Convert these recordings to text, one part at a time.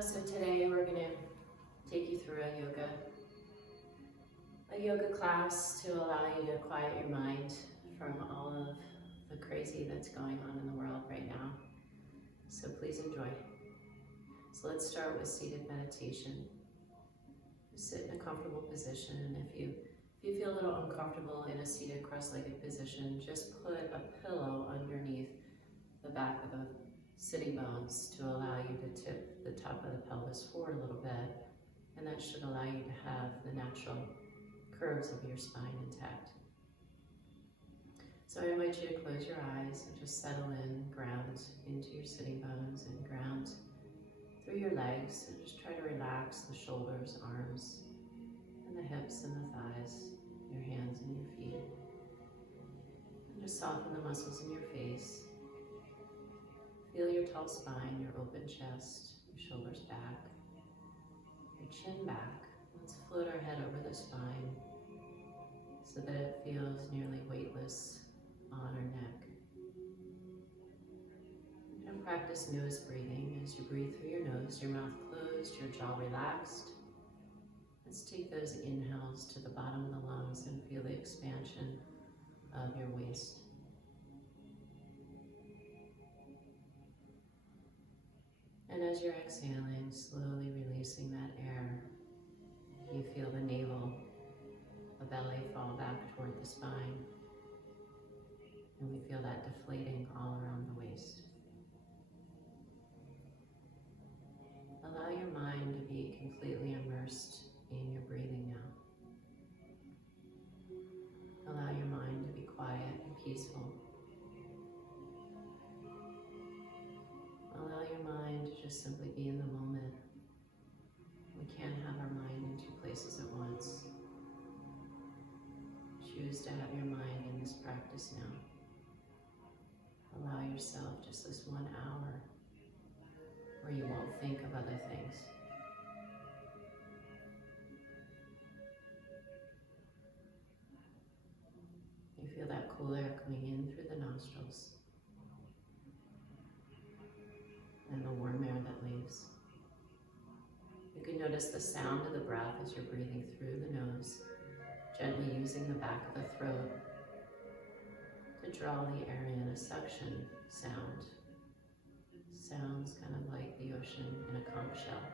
So today we're going to take you through a yoga class to allow you to quiet your mind from all of the crazy that's going on in the world right now. So please enjoy. So let's start with seated meditation. Sit in a comfortable position. If you feel a little uncomfortable in a seated cross-legged position, just put a pillow underneath the back of the sitting bones to allow you to tip the top of the pelvis forward a little bit, and that should allow you to have the natural curves of your spine intact. So I invite you to close your eyes and just settle in, ground into your sitting bones and ground through your legs, and just try to relax the shoulders, arms, and the hips and the thighs, your hands and your feet. And just soften the muscles in your face. Feel your tall spine, your open chest, your shoulders back, your chin back. Let's float our head over the spine so that it feels nearly weightless on our neck. We're going to practice nose breathing. As you breathe through your nose, your mouth closed, your jaw relaxed. Let's take those inhales to the bottom of the lungs and feel the expansion of your waist. And as you're exhaling, slowly releasing that air, you feel the navel, the belly fall back toward the spine. And we feel that deflating all around the waist. Allow your mind to be completely immersed in your breathing now. Allow your mind to be quiet and peaceful. Allow your mind to just simply be in the moment. We can't have our mind in two places at once. Choose to have your mind in this practice now. Allow yourself just this 1 hour where you won't think of other things. You feel that cool air coming in through the nostrils and the warm air that leaves. You can notice the sound of the breath as you're breathing through the nose, gently using the back of the throat to draw the air in, a suction sound. Sounds kind of like the ocean in a conch shell.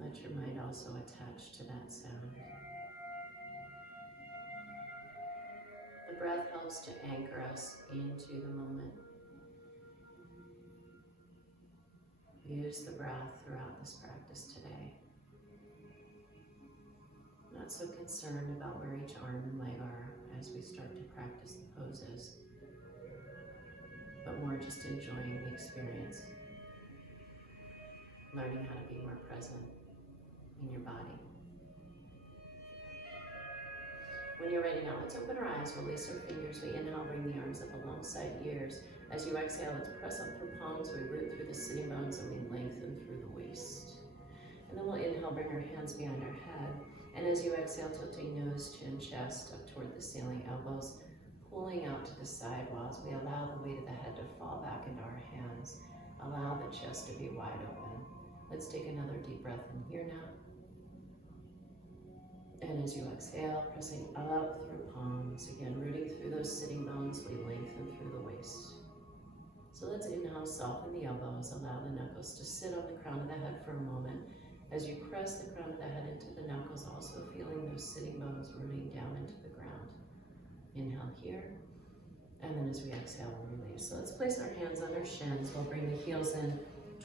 Let your mind also attach to that sound. The breath helps to anchor us into the moment. Use the breath throughout this practice today. Not so concerned about where each arm and leg are as we start to practice the poses, but more just enjoying the experience, learning how to be more present in your body. When you're ready now, let's open our eyes, release our fingers. We inhale, bring the arms up alongside ears. As you exhale, let's press up through palms. We root through the sitting bones and we lengthen through the waist. And then we'll inhale, bring our hands behind our head. And as you exhale, tilting nose, chin, chest up toward the ceiling, elbows pulling out to the side walls. We allow the weight of the head to fall back into our hands. Allow the chest to be wide open. Let's take another deep breath in here now. And as you exhale, pressing up through palms, again, rooting through those sitting bones, we lengthen through the waist. So let's inhale, soften the elbows, allow the knuckles to sit on the crown of the head for a moment. As you press the crown of the head into the knuckles, also feeling those sitting bones rooting down into the ground. Inhale here, and then as we exhale, we'll release. So let's place our hands on our shins. We'll bring the heels in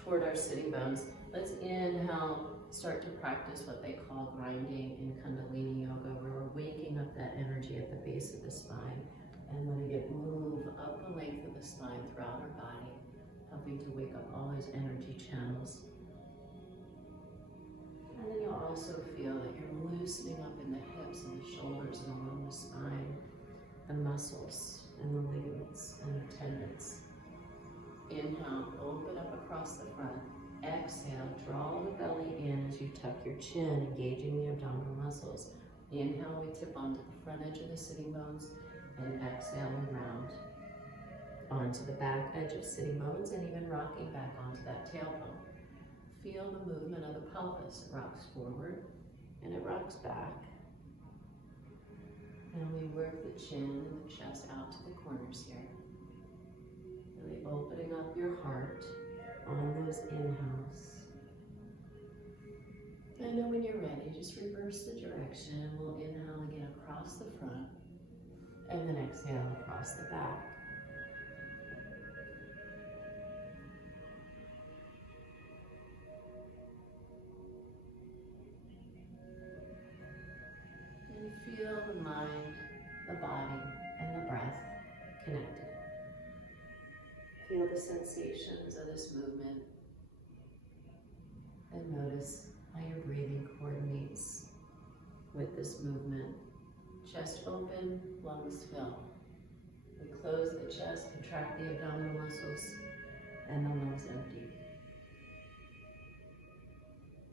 toward our sitting bones. Let's inhale, start to practice what they call grinding in Kundalini Yoga, where we're waking up that energy at the base of the spine and letting it move up the length of the spine throughout our body, helping to wake up all those energy channels. And then you'll also feel that you're loosening up in the hips and the shoulders and along the spine, the muscles and the ligaments and the tendons. Inhale, open up across the front. Exhale, draw the belly in as you tuck your chin, engaging the abdominal muscles. Inhale, we tip onto the front edge of the sitting bones, and exhale, we round. onto the back edge of sitting bones and even rocking back onto that tailbone. Feel the movement of the pelvis. It rocks forward and it rocks back. And we work the chin and the chest out to the corners here. Really opening up your heart on those inhales. And then when you're ready, just reverse the direction. We'll inhale again across the front and then exhale across the back. And feel the mind, the body, and the breath connected. Feel the sensations of this movement and notice how your breathing coordinates with this movement. Chest open, lungs fill. We close the chest, contract the abdominal muscles, and the lungs empty.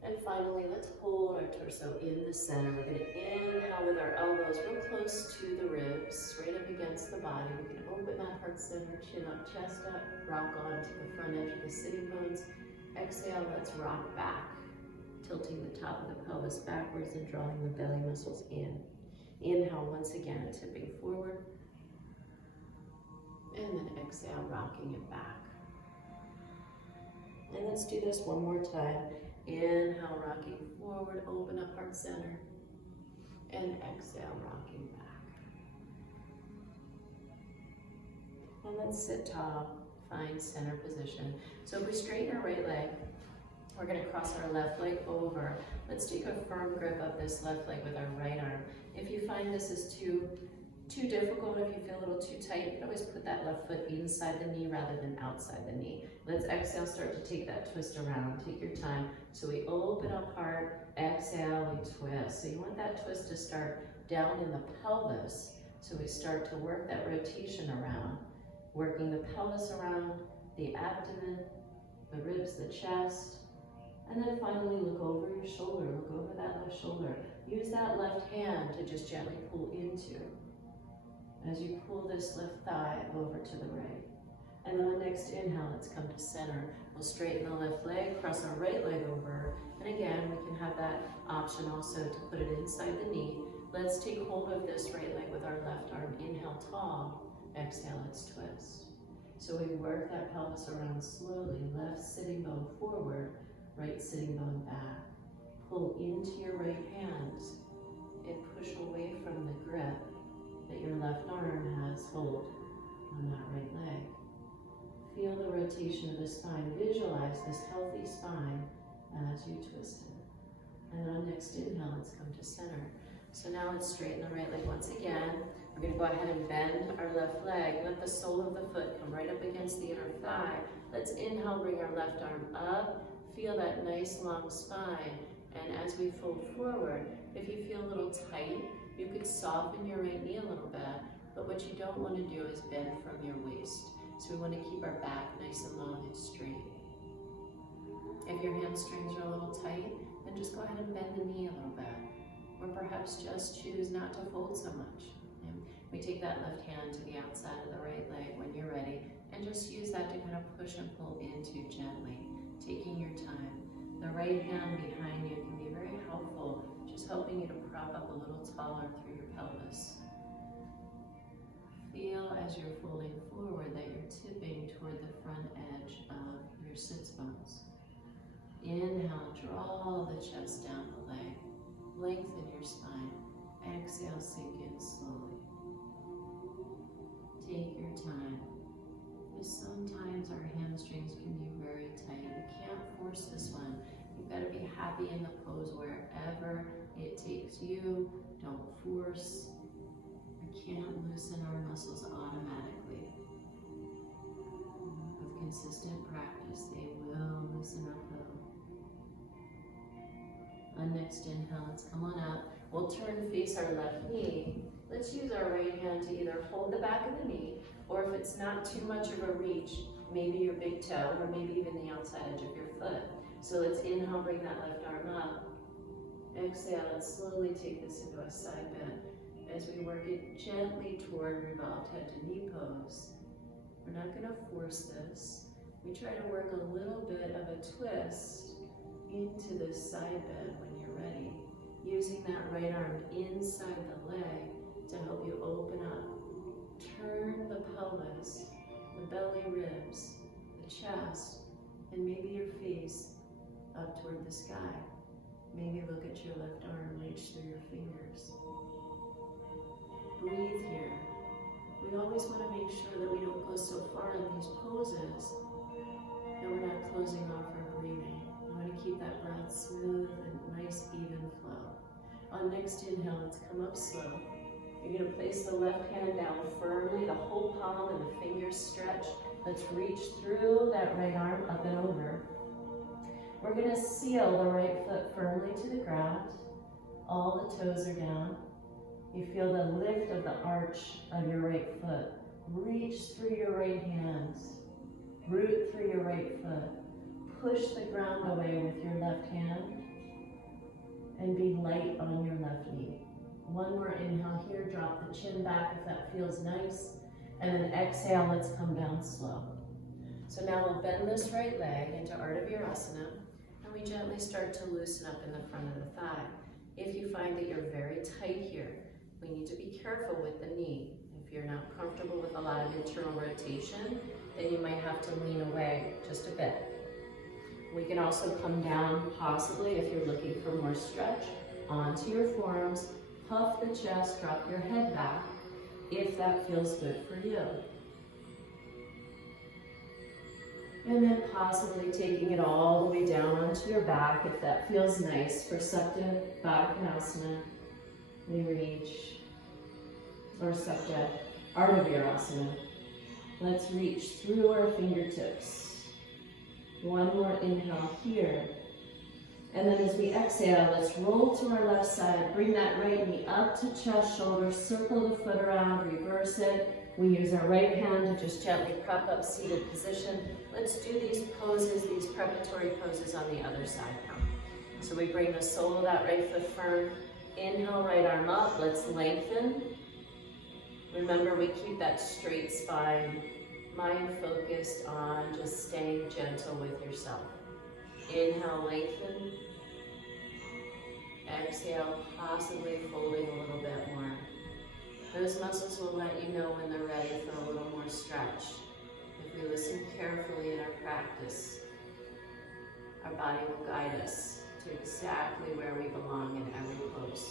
And finally, let's hold our torso in the center. We're going to inhale with our elbows real close to the ribs, right up against the body. We can open that heart center, chin up, chest up, rock on to the front edge of the sitting bones. Exhale, let's rock back, tilting the top of the pelvis backwards and drawing the belly muscles in. Inhale once again, tipping forward. And then exhale, rocking it back. And let's do this one more time. Inhale, rocking forward, open up heart center. And exhale, rocking back. And let's sit tall, find center position. So if we straighten our right leg, we're going to cross our left leg over. Let's take a firm grip of this left leg with our right arm. If you find this is too difficult, if you feel a little too tight, you can always put that left foot inside the knee rather than outside the knee. Let's exhale, start to take that twist around. Take your time. So we open up heart, exhale, we twist. So you want that twist to start down in the pelvis. So we start to work that rotation around, working the pelvis around, the abdomen, the ribs, the chest. And then finally look over your shoulder, look over that left shoulder. Use that left hand to just gently pull into. As you pull this left thigh over to the right. And then the next inhale, let's come to center. We'll straighten the left leg, cross our right leg over. And again, we can have that option also to put it inside the knee. Let's take hold of this right leg with our left arm. Inhale, tall. Exhale, let's twist. So we work that pelvis around slowly. Left sitting bone forward, right sitting bone back. Pull into your right hand and push away from the grip that your left arm has hold on that right leg. Feel the rotation of the spine. Visualize this healthy spine as you twist it. And on next inhale, let's come to center. So now let's straighten the right leg once again. We're going to go ahead and bend our left leg. Let the sole of the foot come right up against the inner thigh. Let's inhale, bring our left arm up. Feel that nice long spine. And as we fold forward, if you feel a little tight, you could soften your right knee a little bit, but what you don't want to do is bend from your waist. So we want to keep our back nice and long and straight. If your hamstrings are a little tight, then just go ahead and bend the knee a little bit. Or perhaps just choose not to fold so much. And we take that left hand to the outside of the right leg when you're ready, and just use that to kind of push and pull into gently, taking your time. The right hand behind you can be very helpful, just helping you to prop up a little taller through your pelvis. Feel as you're folding forward that you're tipping toward the front edge of your sits bones. Inhale, draw the chest down the leg. Lengthen your spine. Exhale, sink in slowly. Take your time. Because sometimes our hamstrings can be very tight. You can't force this one. You've got to be happy in the pose wherever it takes you. Don't force. We can't loosen our muscles automatically. With consistent practice, they will loosen up though. On next inhale, let's come on up. We'll turn face our left knee. Let's use our right hand to either hold the back of the knee, or if it's not too much of a reach, maybe your big toe, or maybe even the outside edge of your foot. So let's inhale, bring that left arm up. Exhale, let's slowly take this into a side bend as we work it gently toward revolved head to knee pose. We're not going to force this. We try to work a little bit of a twist into this side bend when you're ready, using that right arm inside the leg to help you open up. Turn the pelvis, the belly ribs, the chest, and maybe your face up toward the sky. Maybe look at your left arm, reach through your fingers. Breathe here. We always want to make sure that we don't go so far in these poses that we're not closing off our breathing. We want to keep that breath smooth and nice, even flow. On next inhale, let's come up slow. You're going to place the left hand down firmly, the whole palm and the fingers stretch. Let's reach through that right arm up and over. We're going to seal the right foot firmly to the ground. All the toes are down. You feel the lift of the arch of your right foot. Reach through your right hand. Root through your right foot. Push the ground away with your left hand. And be light on your left knee. One more inhale here. Drop the chin back if that feels nice. And then exhale, let's come down slow. So now we'll bend this right leg into Ardha Virasana. And we gently start to loosen up in the front of the thigh. If you find that you're very tight here, we need to be careful with the knee. If you're not comfortable with a lot of internal rotation, then you might have to lean away just a bit. We can also come down, possibly if you're looking for more stretch, onto your forearms, puff the chest, drop your head back, if that feels good for you. And then possibly taking it all the way down onto your back, if that feels nice, for Supta Baddha Konasana. We reach, or Supta Ardha Virasana. Let's reach through our fingertips. One more inhale here. And then as we exhale, let's roll to our left side. Bring that right knee up to chest, shoulders, circle the foot around, reverse it. We use our right hand to just gently prop up seated position. Let's do these poses, these preparatory poses on the other side now. So we bring the sole of that right foot firm. Inhale, right arm up. Let's lengthen. Remember, we keep that straight spine. Mind focused on just staying gentle with yourself. Inhale, lengthen. Exhale, possibly folding a little bit more. Those muscles will let you know when they're ready for a little more stretch. If we listen carefully in our practice, our body will guide us to exactly where we belong in every pose.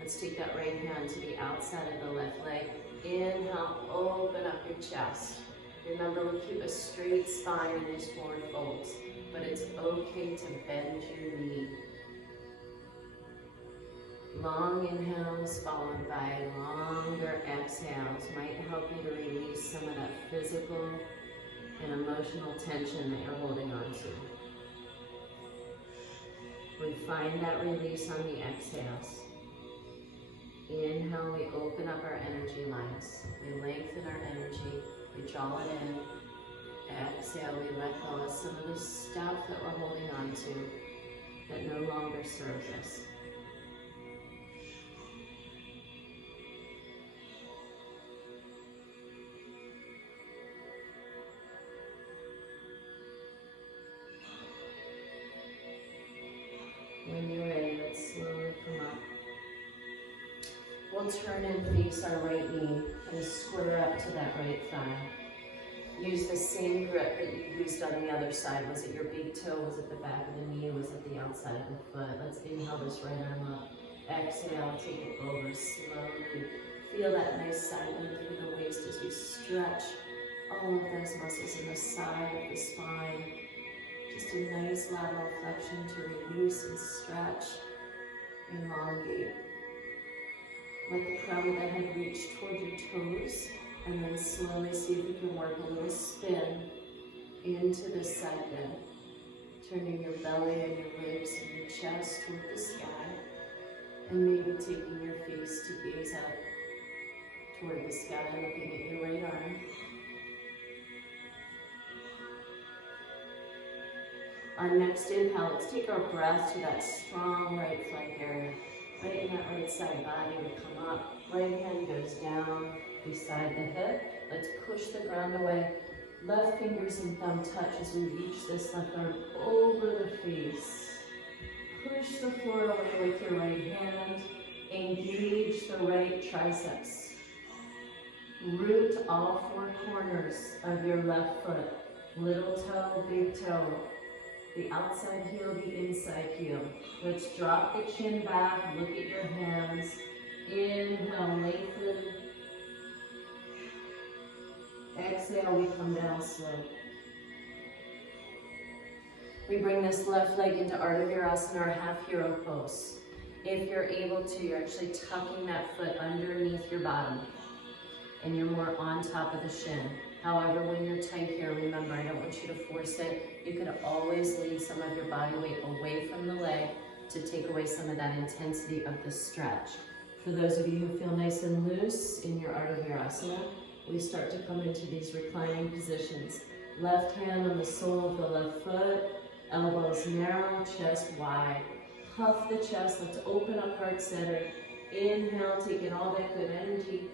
Let's take that right hand to the outside of the left leg. Inhale, open up your chest. Remember, we keep a straight spine in these forward folds, but it's okay to bend your knee. Long inhales followed by longer exhales might help you to release some of that physical and emotional tension that you're holding on to. We find that release on the exhales. Inhale, we open up our energy lines. We lengthen our energy. We draw it in. Exhale, we let go of some of the stuff that we're holding on to that no longer serves us. When you're ready, let's slowly come up. We'll turn and face our right knee and square up to that right thigh. Use the same grip that you used on the other side. Was it your big toe? Was it the back of the knee? Was it the outside of the foot? Let's inhale this right arm up. Exhale, take it over slowly. Feel that nice side bend through the waist as you stretch all of those muscles in the side of the spine. Just a nice lateral flexion to release and stretch, elongate. Let the crown of the head reach toward your toes, and then slowly see if you can work a little spin into the side bend, turning your belly and your ribs and your chest toward the sky, and maybe taking your face to gaze up toward the sky, looking at your right arm. On next inhale, let's take our breath to that strong right flank area. Right in that right side body, we come up. Right hand goes down beside the hip. Let's push the ground away. Left fingers and thumb touch as we reach this left arm over the face. Push the floor away with your right hand. Engage the right triceps. Root all four corners of your left foot. Little toe, big toe. The outside heel, the inside heel. Let's drop the chin back. Look at your hands. Inhale, lengthen. Exhale, we come down slow. We bring this left leg into Ardha Virasana, our half hero pose. If you're able to, you're actually tucking that foot underneath your bottom and you're more on top of the shin. However, when you're tight here, remember, I don't want you to force it. You could always lean some of your body weight away from the leg to take away some of that intensity of the stretch. For those of you who feel nice and loose in your Ardha Virasana, we start to come into these reclining positions. Left hand on the sole of the left foot, elbows narrow, chest wide. Puff the chest, let's open up heart center. Inhale, take in all that good energy.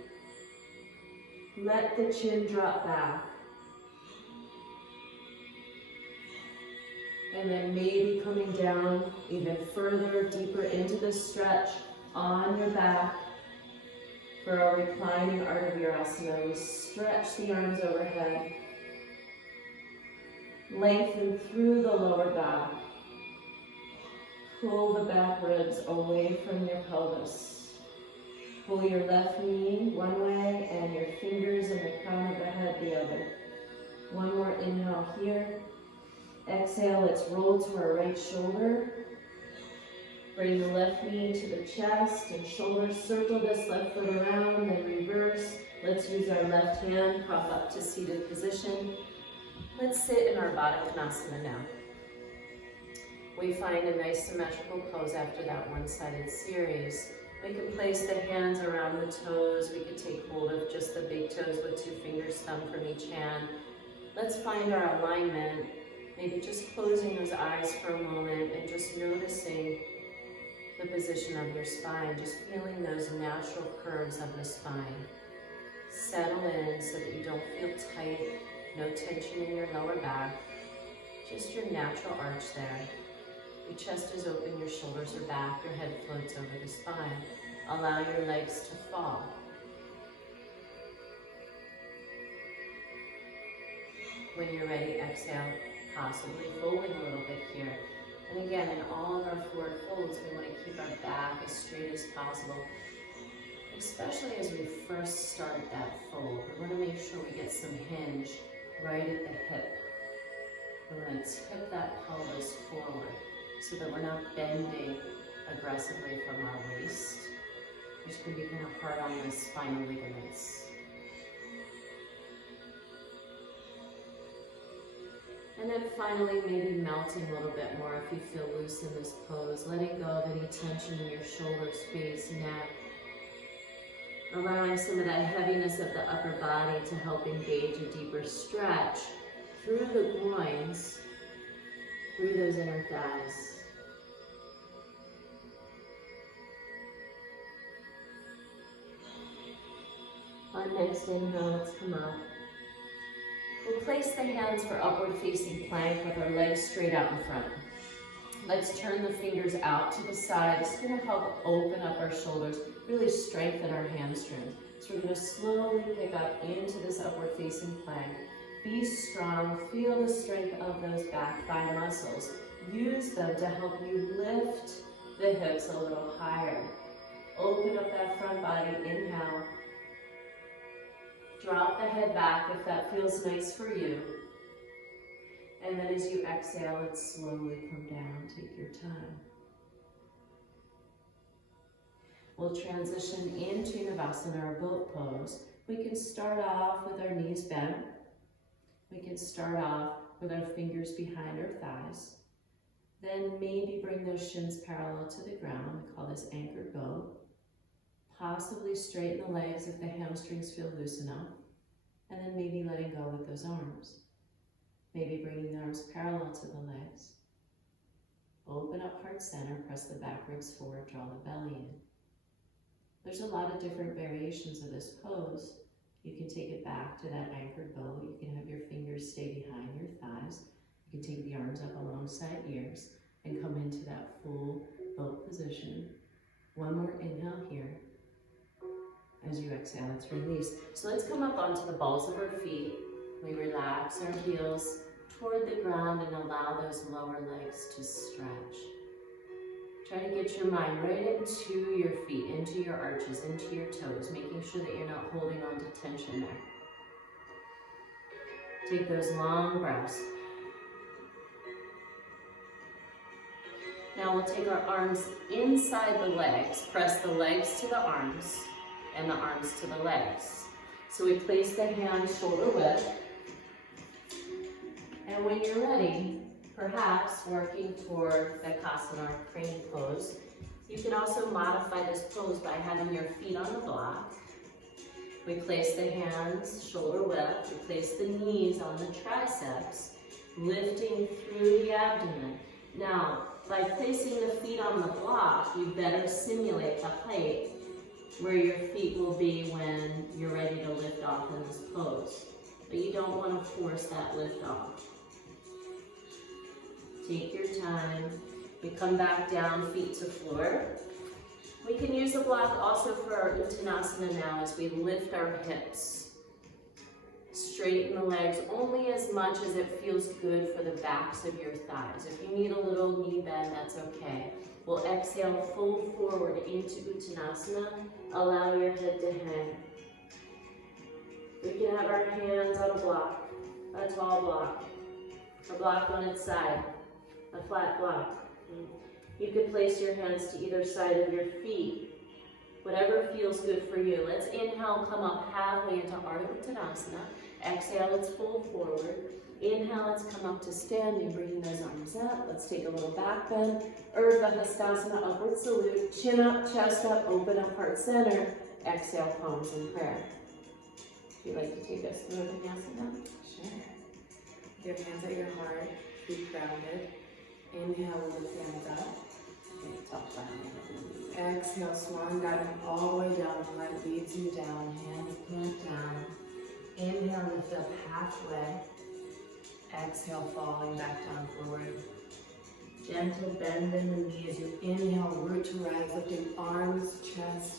Let the chin drop back. And then maybe coming down even further, deeper into the stretch on your back for our reclining Ardha Virasana. We stretch the arms overhead. Lengthen through the lower back. Pull the back ribs away from your pelvis. Pull your left knee one way and your fingers in the crown of the head the other. One more inhale here. Exhale, let's roll to our right shoulder. Bring the left knee to the chest and shoulder. Circle this left foot around, then reverse. Let's use our left hand, prop up to seated position. Let's sit in our Baddha Konasana now. We find a nice symmetrical pose after that one-sided series. We can place the hands around the toes. We could take hold of just the big toes with 2 fingers, thumb from each hand. Let's find our alignment. Maybe just closing those eyes for a moment and just noticing the position of your spine, just feeling those natural curves of the spine. Settle in so that you don't feel tight, no tension in your lower back, just your natural arch there. Your chest is open, your shoulders are back, your head floats over the spine. Allow your legs to fall. When you're ready, exhale, possibly folding a little bit here. And again, in all of our forward folds, we want to keep our back as straight as possible, especially as we first start that fold. We want to make sure we get some hinge right at the hip. We're going to tip that pelvis forward so that we're not bending aggressively from our waist, which can be kind of hard on those spinal ligaments. And then finally, maybe melting a little bit more if you feel loose in this pose, letting go of any tension in your shoulders, face, neck, allowing some of that heaviness of the upper body to help engage a deeper stretch through the groins, through those inner thighs. On next inhale, let's come up. We'll place the hands for upward facing plank with our legs straight out in front. Let's turn the fingers out to the side. This is going to help open up our shoulders, really strengthen our hamstrings. So we're going to slowly pick up into this upward facing plank. Be strong, feel the strength of those back thigh muscles. Use them to help you lift the hips a little higher. Open up that front body, inhale. Drop the head back if that feels nice for you. And then as you exhale, let's slowly come down. Take your time. We'll transition into Navasana, our boat pose. We can start off with our knees bent. We can start off with our fingers behind our thighs. Then maybe bring those shins parallel to the ground. We call this anchored boat. Possibly straighten the legs if the hamstrings feel loose enough. And then maybe letting go with those arms. Maybe bringing the arms parallel to the legs. Open up heart center, press the back ribs forward, draw the belly in. There's a lot of different variations of this pose. You can take it back to that anchored bow. You can have your fingers stay behind your thighs. You can take the arms up alongside ears and come into that full boat position. One more inhale here. As you exhale, let's release. So let's come up onto the balls of our feet. We relax our heels toward the ground and allow those lower legs to stretch. Try to get your mind right into your feet, into your arches, into your toes, making sure that you're not holding on to tension there. Take those long breaths. Now we'll take our arms inside the legs, press the legs to the arms and the arms to the legs. So we place the hands shoulder width. And when you're ready, perhaps working toward Vinyasa crane pose, you can also modify this pose by having your feet on the block. We place the hands shoulder width, we place the knees on the triceps, lifting through the abdomen. Now, by placing the feet on the block, you better simulate the height where your feet will be when you're ready to lift off in this pose. But you don't want to force that lift off. Take your time. We come back down, feet to floor. We can use the block also for our Uttanasana now as we lift our hips. Straighten the legs only as much as it feels good for the backs of your thighs. If you need a little knee bend, that's okay. We'll exhale, fold forward into Uttanasana. Allow your head to hang. We can have our hands on a block, a tall block, a block on its side, a flat block. You could place your hands to either side of your feet, whatever feels good for you. Let's inhale, come up halfway into Ardha Uttanasana. Exhale, let's fold forward. Inhale, let's come up to standing, bringing those arms up. Let's take a little back bend. Urdhva Hastasana, upward salute. Chin up, chest up, open up, heart center. Exhale, palms in prayer. Would you like to take us through Vinyasa? Sure. Your hands at your heart, feet grounded. Inhale, lift hands up. Top down. Exhale, swan dive all the way down. Heart leads you down. Hands plant down. Inhale, lift up halfway. Exhale, falling back down forward. Gentle bend in the knees. You inhale, root to rise, lifting arms, chest,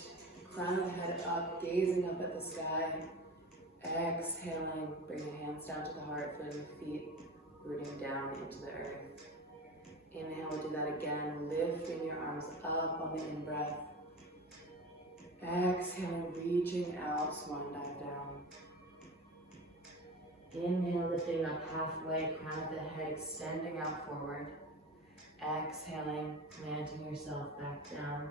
crown of the head up, gazing up at the sky. Exhaling, bring the hands down to the heart, feeling the feet rooting down into the earth. Inhale, we'll do that again, lifting your arms up on the in-breath. Exhaling, reaching out, swan dive down. Inhale, lifting up halfway, crown of the head extending out forward. Exhaling, planting yourself back down.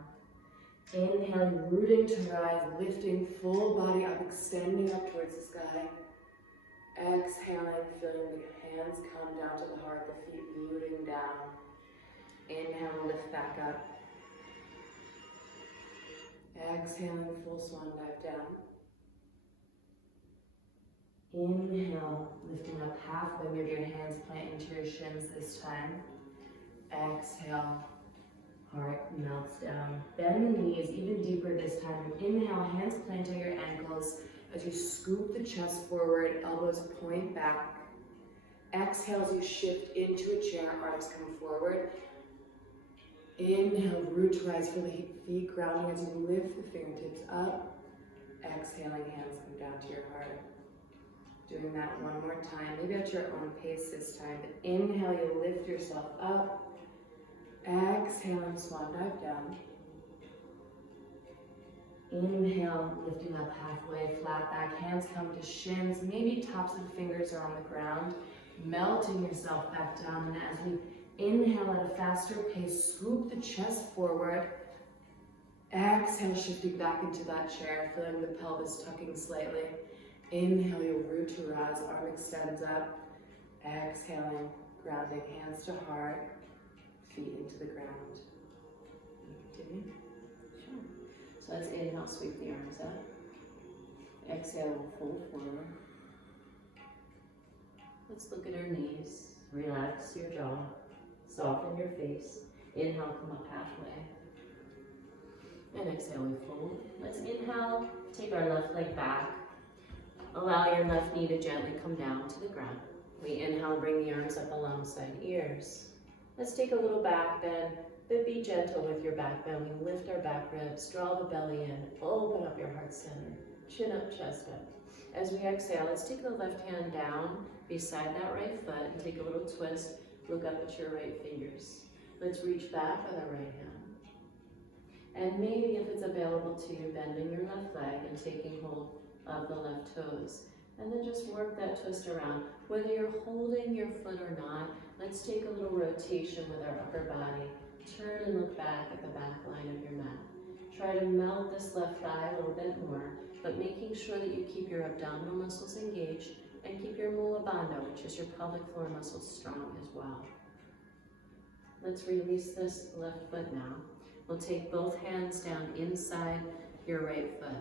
Inhaling, rooting to rise, lifting full body up, extending up towards the sky. Exhaling, feeling the hands come down to the heart, the feet rooting down. Inhale, lift back up. Exhaling, full swan dive down. Inhale, lifting up halfway, maybe your hands plant into your shins this time. Exhale, heart melts down. Bend the knees even deeper this time. Inhale, hands plant on your ankles as you scoop the chest forward, elbows point back. Exhale as you shift into a chair, arms come forward. Inhale, root to rise, feel the feet grounding as you lift the fingertips up. Exhaling, hands come down to your heart. Doing that one more time, maybe at your own pace this time. But inhale, you'll lift yourself up. Exhaling, swan dive down. Inhale, lifting up halfway, flat back, hands come to shins. Maybe tops of the fingers are on the ground. Melting yourself back down. And as we inhale at a faster pace, swoop the chest forward. Exhale, shifting back into that chair, feeling the pelvis tucking slightly. Inhale, you'll root to rise, arm extends up. Exhaling, grounding, hands to heart, feet into the ground. Continue. Sure. So let's inhale, sweep the arms up. Exhale, fold forward. Let's look at our knees. Relax your jaw. Soften your face. Inhale, come up halfway. And exhale, we fold. Let's inhale, take our left leg back. Allow your left knee to gently come down to the ground. We inhale, bring the arms up alongside ears. Let's take a little back bend, but be gentle with your back bend. We lift our back ribs, draw the belly in, open up your heart center, chin up, chest up. As we exhale, let's take the left hand down beside that right foot and take a little twist. Look up at your right fingers. Let's reach back with our right hand. And maybe if it's available to you, bending your left leg and taking hold of the left toes. And then just work that twist around. Whether you're holding your foot or not, let's take a little rotation with our upper body. Turn and look back at the back line of your mat. Try to melt this left thigh a little bit more, but making sure that you keep your abdominal muscles engaged and keep your mula bandha, which is your pelvic floor muscles, strong as well. Let's release this left foot now. We'll take both hands down inside your right foot.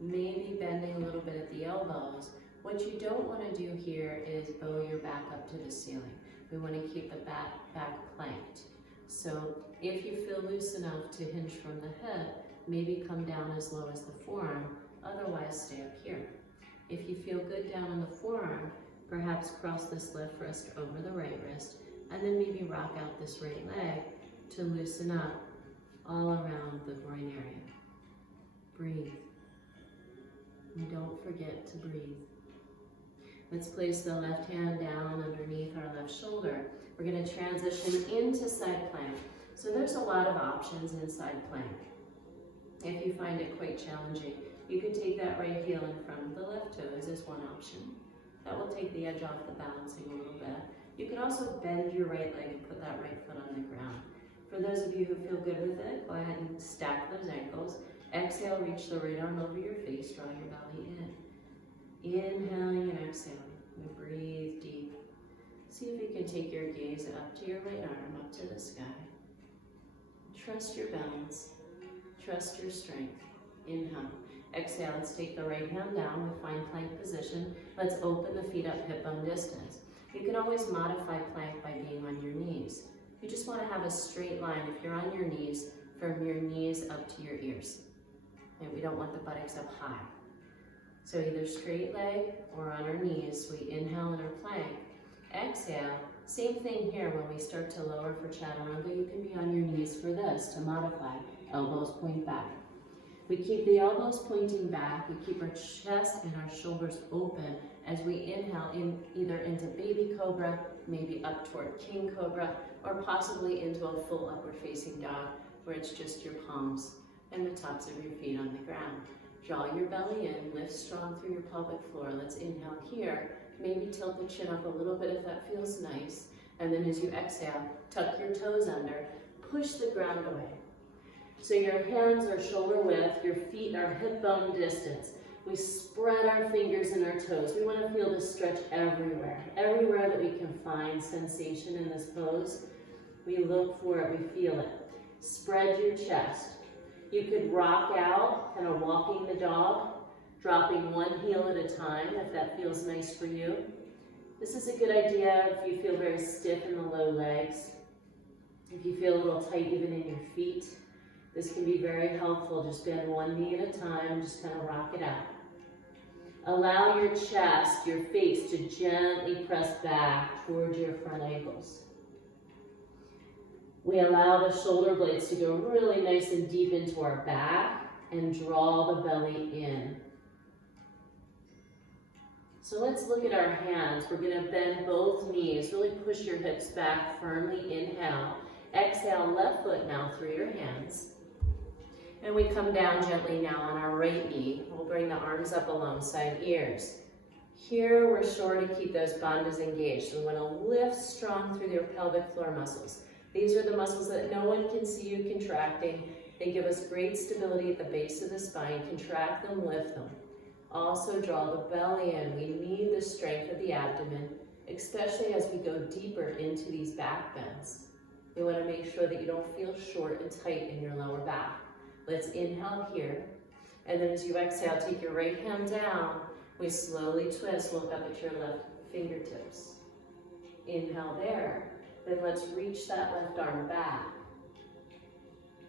Maybe bending a little bit at the elbows. What you don't want to do here is bow your back up to the ceiling. We want to keep the back planked. So if you feel loose enough to hinge from the hip, maybe come down as low as the forearm, otherwise stay up here. If you feel good down on the forearm, perhaps cross this left wrist over the right wrist, and then maybe rock out this right leg to loosen up all around the groin area. Breathe. And don't forget to breathe. Let's place the left hand down underneath our left shoulder. We're going to transition into side plank. So there's a lot of options in side plank. If you find it quite challenging, you can take that right heel in front of the left toes as one option. That will take the edge off the balancing a little bit. You can also bend your right leg and put that right foot on the ground. For those of you who feel good with it, go ahead and stack those ankles. Exhale, reach the right arm over your face, draw your belly in. Inhaling and exhaling. And breathe deep. See if you can take your gaze up to your right arm, up to the sky. Trust your balance. Trust your strength. Inhale. Exhale, let's take the right hand down with fine plank position. Let's open the feet up hip bone distance. You can always modify plank by being on your knees. You just want to have a straight line if you're on your knees, from your knees up to your ears. And we don't want the buttocks up high. So either straight leg or on our knees, we inhale in our plank. Exhale, same thing here when we start to lower for chaturanga, you can be on your knees for this to modify. Elbows point back. We keep the elbows pointing back, we keep our chest and our shoulders open as we inhale in either into baby cobra, maybe up toward king cobra, or possibly into a full upward facing dog where it's just your palms and the tops of your feet on the ground. Draw your belly in, lift strong through your pelvic floor. Let's inhale here. Maybe tilt the chin up a little bit if that feels nice. And then as you exhale, tuck your toes under, push the ground away. So your hands are shoulder width, your feet are hip bone distance. We spread our fingers and our toes. We want to feel this stretch everywhere. Everywhere that we can find sensation in this pose, we look for it, we feel it. Spread your chest. You could rock out, kind of walking the dog, dropping one heel at a time if that feels nice for you. This is a good idea if you feel very stiff in the low legs. If you feel a little tight even in your feet, this can be very helpful. Just bend one knee at a time, just kind of rock it out. Allow your chest, your face to gently press back towards your front ankles. We allow the shoulder blades to go really nice and deep into our back and draw the belly in. So let's look at our hands. We're going to bend both knees, really push your hips back firmly. Inhale. Exhale, left foot now through your hands. And we come down gently now on our right knee. We'll bring the arms up alongside ears. Here we're sure to keep those bandhas engaged. So we want to lift strong through your pelvic floor muscles. These are the muscles that no one can see you contracting. They give us great stability at the base of the spine. Contract them, lift them. Also draw the belly in. We need the strength of the abdomen, especially as we go deeper into these back bends. We want to make sure that you don't feel short and tight in your lower back. Let's inhale here. And then as you exhale, take your right hand down. We slowly twist, look up at your left fingertips. Inhale there. Then let's reach that left arm back.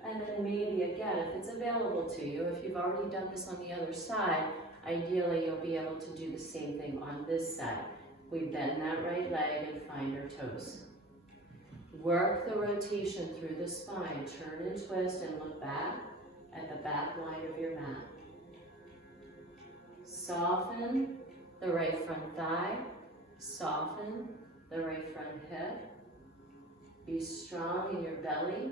And then maybe again, if it's available to you, if you've already done this on the other side, ideally you'll be able to do the same thing on this side. We bend that right leg and find our toes. Work the rotation through the spine. Turn and twist and look back at the back line of your mat. Soften the right front thigh. Soften the right front hip. Be strong in your belly.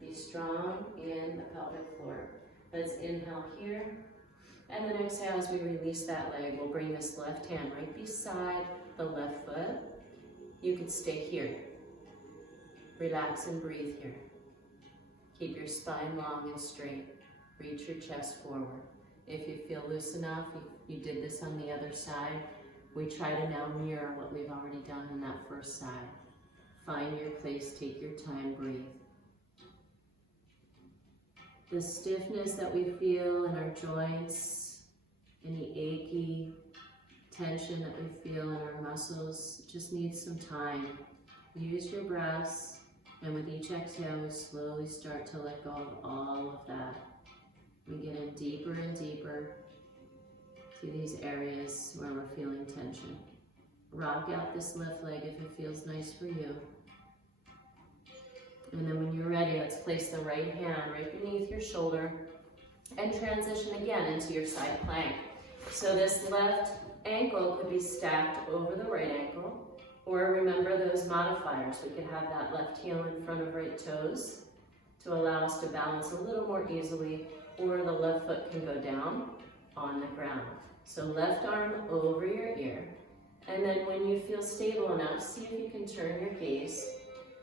Be strong in the pelvic floor. Let's inhale here. And then exhale as we release that leg. We'll bring this left hand right beside the left foot. You can stay here. Relax and breathe here. Keep your spine long and straight. Reach your chest forward. If you feel loose enough, you did this on the other side. We try to now mirror what we've already done on that first side. Find your place, take your time, breathe. The stiffness that we feel in our joints, any achy tension that we feel in our muscles, just needs some time. Use your breaths, and with each exhale, we slowly start to let go of all of that. We get in deeper and deeper to these areas where we're feeling tension. Rock out this left leg if it feels nice for you. And then when you're ready, let's place the right hand right beneath your shoulder and transition again into your side plank. So this left ankle could be stacked over the right ankle, or remember those modifiers. We could have that left heel in front of right toes to allow us to balance a little more easily, or the left foot can go down on the ground. So left arm over your ear, and then when you feel stable enough, see if you can turn your gaze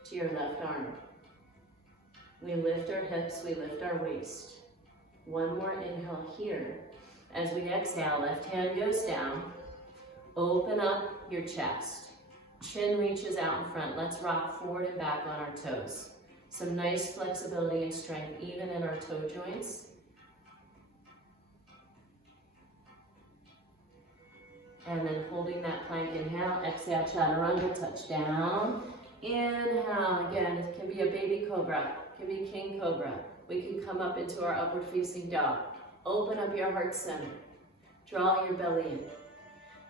to your left arm. We lift our hips, we lift our waist. One more inhale here. As we exhale, left hand goes down. Open up your chest. Chin reaches out in front. Let's rock forward and back on our toes. Some nice flexibility and strength even in our toe joints. And then holding that plank, inhale, exhale, chaturanga, touch down. Inhale, again, it can be a baby cobra. It can be king cobra. We can come up into our upward facing dog. Open up your heart center. Draw your belly in.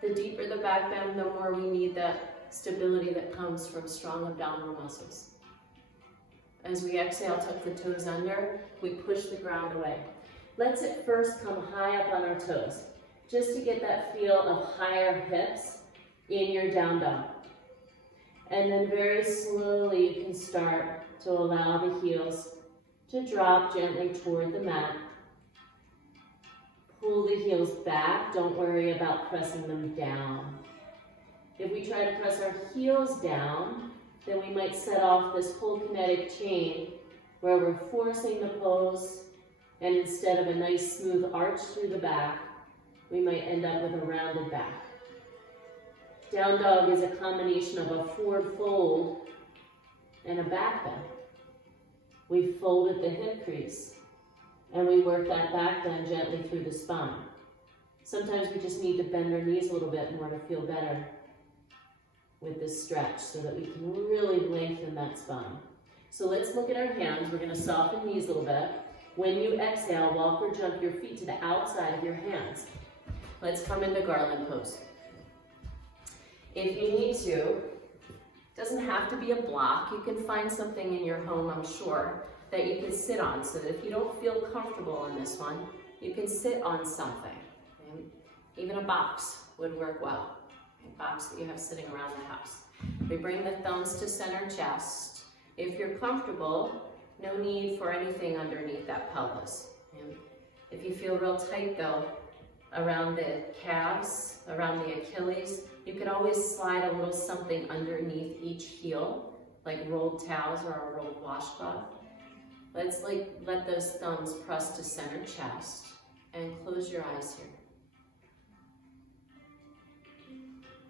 The deeper the back bend, the more we need that stability that comes from strong abdominal muscles. As we exhale, tuck the toes under, we push the ground away. Let's at first come high up on our toes, just to get that feel of higher hips in your down dog. And then very slowly you can start to allow the heels to drop gently toward the mat. Pull the heels back. Don't worry about pressing them down. If we try to press our heels down, then we might set off this whole kinetic chain where we're forcing the pose, and instead of a nice smooth arch through the back, we might end up with a rounded back. Down dog is a combination of a forward fold and a back bend. We fold at the hip crease, and we work that back bend gently through the spine. Sometimes we just need to bend our knees a little bit more to feel better with this stretch so that we can really lengthen that spine. So let's look at our hands. We're going to soften knees a little bit. When you exhale, walk or jump your feet to the outside of your hands. Let's come into garland pose. If you need to, it doesn't have to be a block. You can find something in your home, I'm sure, that you can sit on, so that if you don't feel comfortable in this one, you can sit on something. Okay? Even a box would work well. A box that you have sitting around the house. We bring the thumbs to center chest. If you're comfortable, no need for anything underneath that pelvis. Okay? If you feel real tight though, around the calves, around the Achilles, you could always slide a little something underneath each heel, like rolled towels or a rolled washcloth. Let's let those thumbs press to center chest and close your eyes here.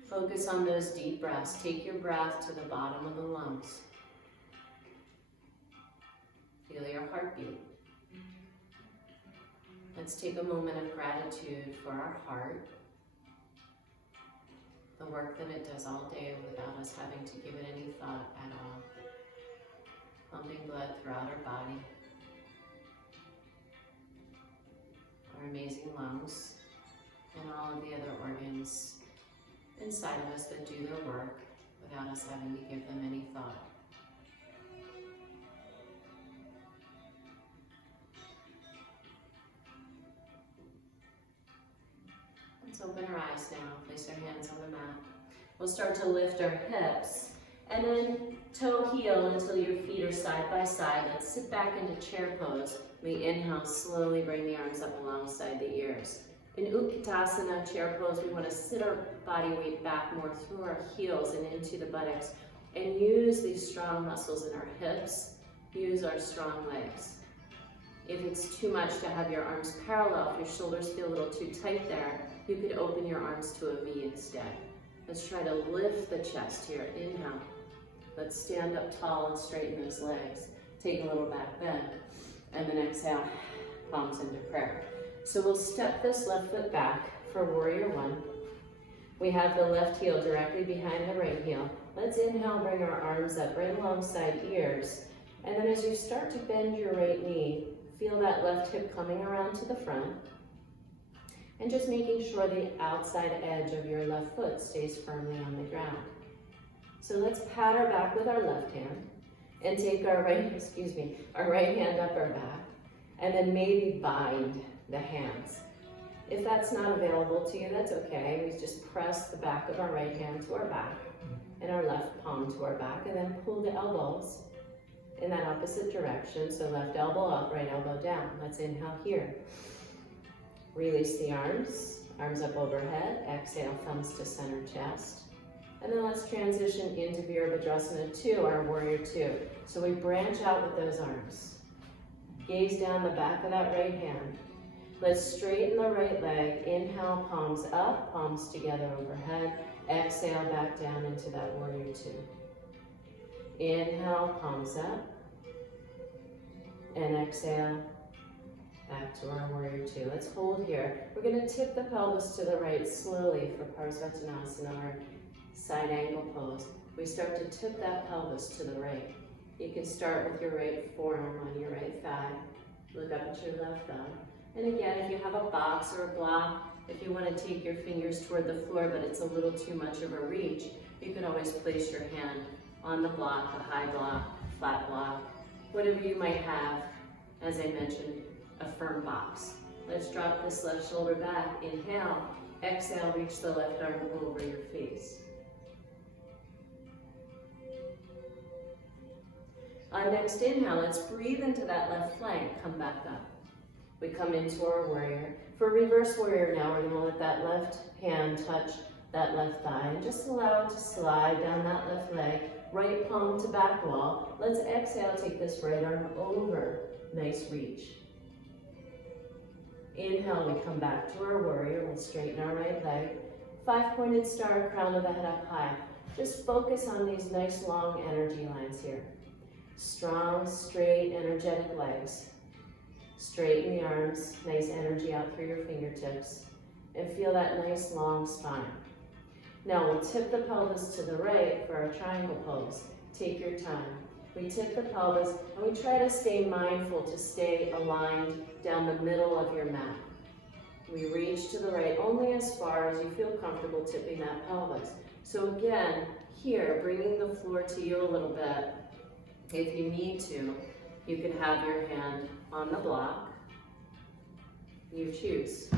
Focus on those deep breaths. Take your breath to the bottom of the lungs. Feel your heartbeat. Let's take a moment of gratitude for our heart, the work that it does all day without us having to give it any thought at all. Pumping blood throughout our body. our amazing lungs, and all of the other organs inside of us that do their work without us having to give them any thought. Let's open our eyes now, place our hands on the mat. We'll start to lift our hips and then toe heel until your feet are side by side. Let's sit back into chair pose. We inhale, slowly bring the arms up alongside the ears. In Utkatasana, chair pose, we want to sit our body weight back more through our heels and into the buttocks and use these strong muscles in our hips, use our strong legs. If it's too much to have your arms parallel, if your shoulders feel a little too tight there, you could open your arms to a V instead. Let's try to lift the chest here. Inhale. Let's stand up tall and straighten those legs. Take a little back bend. And then exhale, palms into prayer. So we'll step this left foot back for warrior one. We have the left heel directly behind the right heel. Let's inhale, bring our arms up right alongside ears. And then as you start to bend your right knee, feel that left hip coming around to the front. And just making sure the outside edge of your left foot stays firmly on the ground. So let's pat our back with our left hand and take our right hand up our back, and then maybe bind the hands. If that's not available to you, that's okay. We just press the back of our right hand to our back and our left palm to our back, and then pull the elbows in that opposite direction. So left elbow up, right elbow down. Let's inhale here. Release the arms up overhead. Exhale, thumbs to center chest. And then let's transition into Virabhadrasana 2, our warrior 2. So we branch out with those arms. Gaze down the back of that right hand. Let's straighten the right leg. Inhale, palms up, palms together overhead. Exhale, back down into that warrior 2. Inhale, palms up. And exhale, back to our warrior 2. Let's hold here. We're going to tip the pelvis to the right slowly for Parsvartanasana, our side angle pose. We start to tip that pelvis to the right. You can start with your right forearm on your right thigh. Look up at your left thumb. And again, if you have a box or a block, if you want to take your fingers toward the floor but it's a little too much of a reach, you can always place your hand on the block, a high block, flat block, whatever you might have. As I mentioned, a firm box. Let's drop this left shoulder back. Inhale. Exhale, reach the left arm over your face. On next inhale, let's breathe into that left flank. Come back up. We come into our warrior. For reverse warrior now, we're going to let that left hand touch that left thigh and just allow it to slide down that left leg. Right palm to back wall. Let's exhale, take this right arm over. Nice reach. Inhale, we come back to our warrior. We'll straighten our right leg. 5-pointed star, crown of the head up high. Just focus on these nice long energy lines here. Strong, straight, energetic legs. Straighten the arms, nice energy out through your fingertips. And feel that nice long spine. Now we'll tip the pelvis to the right for our triangle pose. Take your time. We tip the pelvis and we try to stay mindful to stay aligned down the middle of your mat. We reach to the right only as far as you feel comfortable tipping that pelvis. So again, here, bringing the floor to you a little bit. If you need to, you can have your hand on the block. You choose.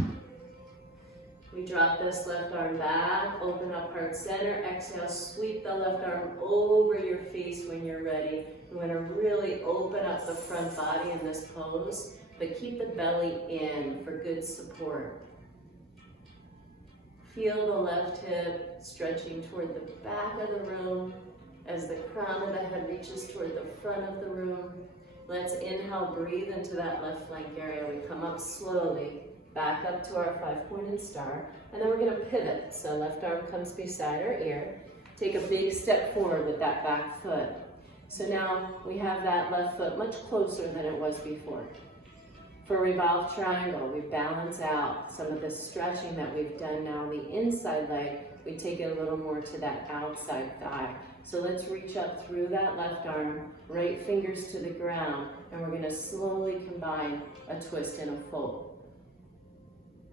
We drop this left arm back, open up heart center, exhale, sweep the left arm over your face when you're ready. We want to really open up the front body in this pose, but keep the belly in for good support. Feel the left hip stretching toward the back of the room as the crown of the head reaches toward the front of the room. Let's inhale, breathe into that left flank area. We come up slowly, back up to our 5-pointed star, and then we're going to pivot. So left arm comes beside our ear. Take a big step forward with that back foot. So now we have that left foot much closer than it was before. For revolved triangle, we balance out some of the stretching that we've done now on the inside leg. We take it a little more to that outside thigh. So let's reach up through that left arm, right fingers to the ground, and we're going to slowly combine a twist and a fold.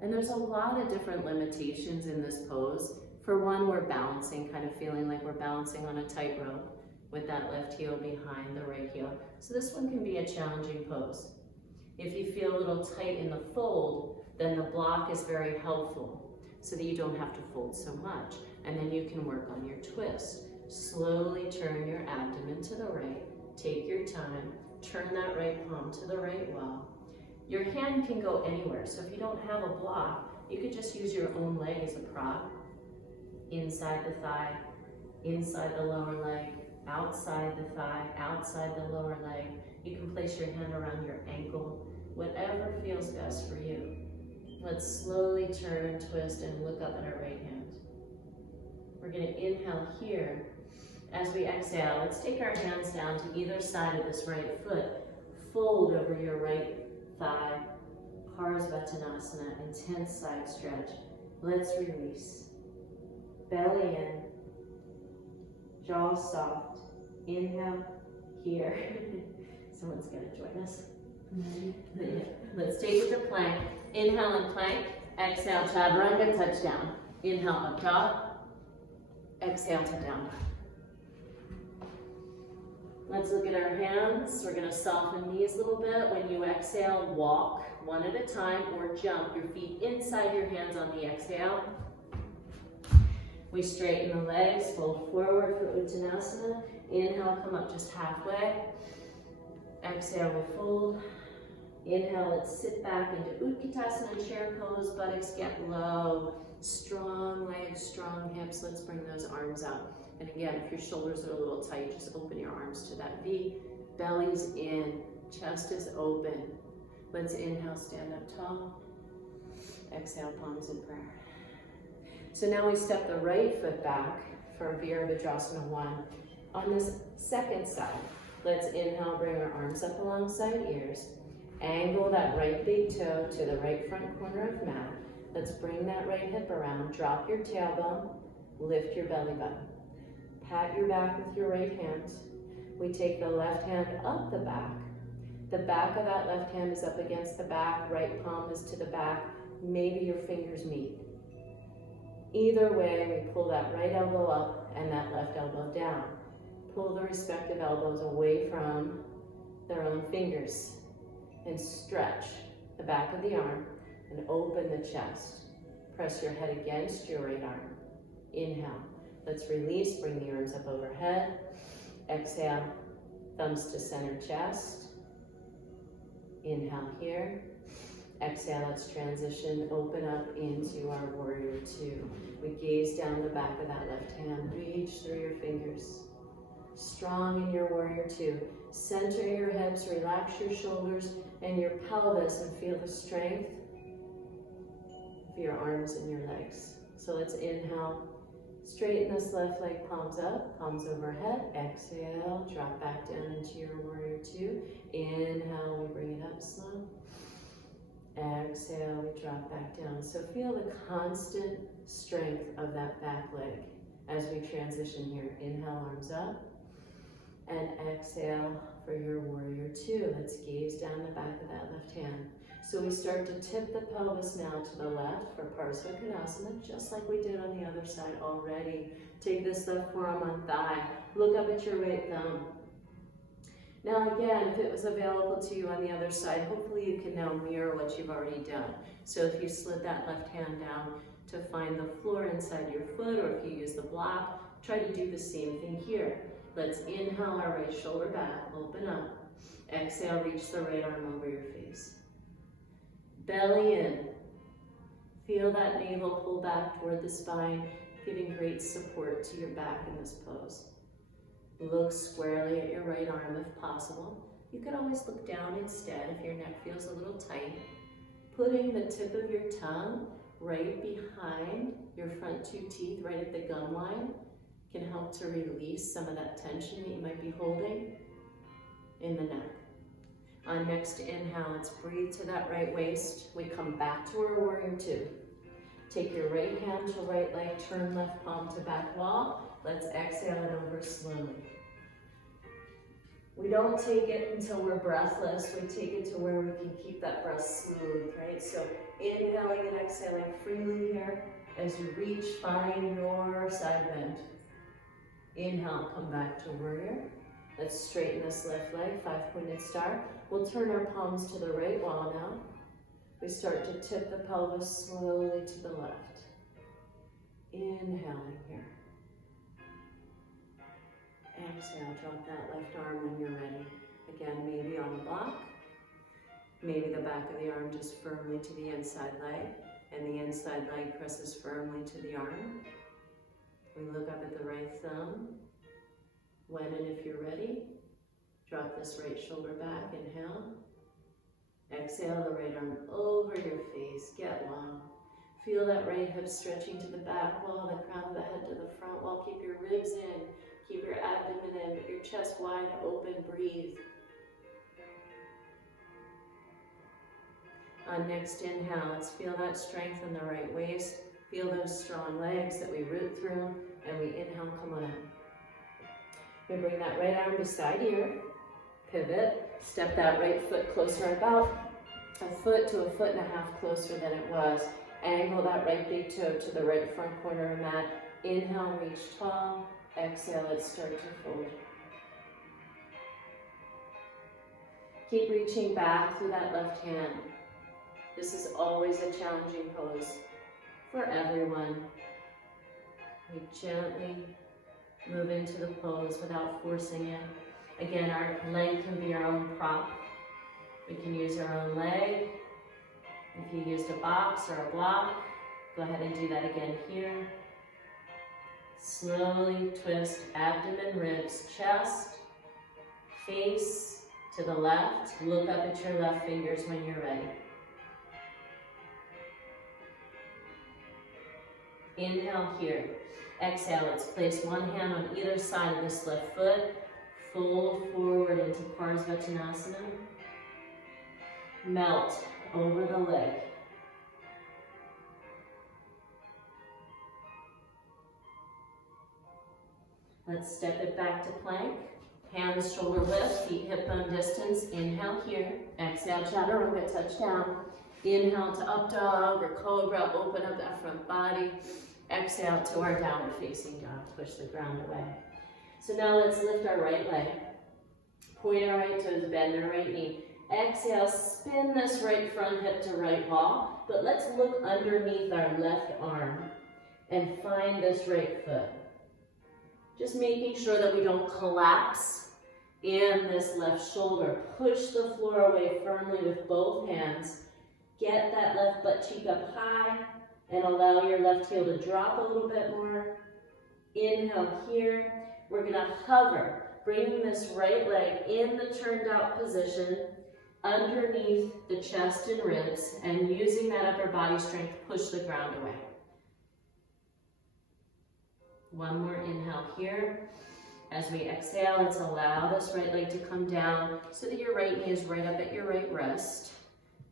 And there's a lot of different limitations in this pose. For one, we're balancing, kind of feeling like we're balancing on a tightrope with that left heel behind the right heel. So this one can be a challenging pose. If you feel a little tight in the fold, then the block is very helpful so that you don't have to fold so much. And then you can work on your twist. Slowly turn your abdomen to the right. Take your time. Turn that right palm to the right wall. Your hand can go anywhere. So if you don't have a block, you could just use your own leg as a prop. Inside the thigh, inside the lower leg, outside the thigh, outside the lower leg. You can place your hand around your ankle, whatever feels best for you. Let's slowly turn, twist, and look up at our right hand. We're going to inhale here. As we exhale, let's take our hands down to either side of this right foot. Fold over your right thigh. Parsvattanasana, intense side stretch. Let's release. Belly in. Jaw soft. Inhale here. Someone's going to join us. Let's take it to plank. Inhale and plank. Exhale, chaturanga, touch down. Inhale, up dog. Exhale to down dog. Let's look at our hands. We're going to soften knees a little bit. When you exhale, walk one at a time or jump your feet inside your hands on the exhale. We straighten the legs, fold forward for Uttanasana. Inhale, come up just halfway. Exhale, we fold. Inhale, let's sit back into Utkatasana, chair pose, buttocks get low. Strong legs, strong hips. Let's bring those arms out. And again, if your shoulders are a little tight, just open your arms to that V. Belly's in, chest is open. Let's inhale, stand up tall. Exhale, palms in prayer. So now we step the right foot back for Virabhadrasana 1. On this second side, let's inhale, bring our arms up alongside ears. Angle that right big toe to the right front corner of mat. Let's bring that right hip around, drop your tailbone, lift your belly button. Pat your back with your right hand. We take the left hand up the back. The back of that left hand is up against the back, right palm is to the back. Maybe your fingers meet. Either way, we pull that right elbow up and that left elbow down. Pull the respective elbows away from their own fingers and stretch the back of the arm and open the chest. Press your head against your right arm. Inhale. Let's release, bring the arms up overhead. Exhale, thumbs to center chest. Inhale here. Exhale, let's transition, open up into our warrior 2. We gaze down the back of that left hand, reach through your fingers. Strong in your warrior 2. Center your hips, relax your shoulders and your pelvis and feel the strength of your arms and your legs. So let's inhale, straighten this left leg, palms up, palms overhead. Exhale, drop back down into your warrior 2. Inhale, we bring it up slow. Exhale, we drop back down. So feel the constant strength of that back leg as we transition here. Inhale, arms up. And exhale for your warrior 2. Let's gaze down the back of that left hand. So we start to tip the pelvis now to the left for Parsvakonasana, just like we did on the other side already. Take this left forearm on thigh. Look up at your right thumb. Now again, if it was available to you on the other side, hopefully you can now mirror what you've already done. So if you slid that left hand down to find the floor inside your foot, or if you use the block, try to do the same thing here. Let's inhale our right shoulder back, open up. Exhale, reach the right arm over your face. Belly in. Feel that navel pull back toward the spine, giving great support to your back in this pose. Look squarely at your right arm if possible. You could always look down instead if your neck feels a little tight. Putting the tip of your tongue right behind your front 2 teeth, right at the gum line, can help to release some of that tension that you might be holding in the neck. On next inhale, let's breathe to that right waist. We come back to our warrior 2. Take your right hand to right leg, turn left palm to back wall. Let's exhale it over slowly. We don't take it until we're breathless. We take it to where we can keep that breath smooth, right? So inhaling and exhaling freely here. As you reach, find your side bend. Inhale, come back to warrior. Let's straighten this left leg, 5-pointed star. We'll turn our palms to the right wall now. We start to tip the pelvis slowly to the left. Inhaling here. Exhale, drop that left arm when you're ready. Again, maybe on the block. Maybe the back of the arm just firmly to the inside leg, and the inside leg presses firmly to the arm. We look up at the right thumb. When and if you're ready, drop this right shoulder back, inhale. Exhale, the right arm over your face, get long. Feel that right hip stretching to the back wall, the crown of the head to the front wall. Keep your ribs in, keep your abdomen in, your chest wide open, breathe. On next inhale, let's feel that strength in the right waist. Feel those strong legs that we root through, and we inhale, come on up. We bring that right arm beside ear, pivot, step that right foot closer, about a foot to a foot and a half closer than it was. Angle that right big toe to the right front corner of the mat. Inhale, reach tall. Exhale, let's start to fold. Keep reaching back through that left hand. This is always a challenging pose for everyone. We gently move into the pose without forcing it. Again, our leg can be our own prop. We can use our own leg. If you used a box or a block, go ahead and do that again here. Slowly twist abdomen, ribs, chest, face to the left. Look up at your left fingers when you're ready. Inhale here. Exhale, let's place one hand on either side of this left foot. Fold forward into Parsvachanasana. Melt over the leg. Let's step it back to plank. Hands shoulder width, feet hip bone distance. Inhale here. Exhale, chaturanga, touch down. Inhale to up dog or cobra, open up that front body. Exhale to our downward facing dog, push the ground away. So now let's lift our right leg. Point our right toes, bend our right knee. Exhale, spin this right front hip to right wall, but let's look underneath our left arm and find this right foot. Just making sure that we don't collapse in this left shoulder. Push the floor away firmly with both hands. Get that left butt cheek up high and allow your left heel to drop a little bit more. Inhale here. We're gonna hover, bringing this right leg in the turned out position underneath the chest and ribs, and using that upper body strength, push the ground away. One more inhale here. As we exhale, let's allow this right leg to come down so that your right knee is right up at your right wrist.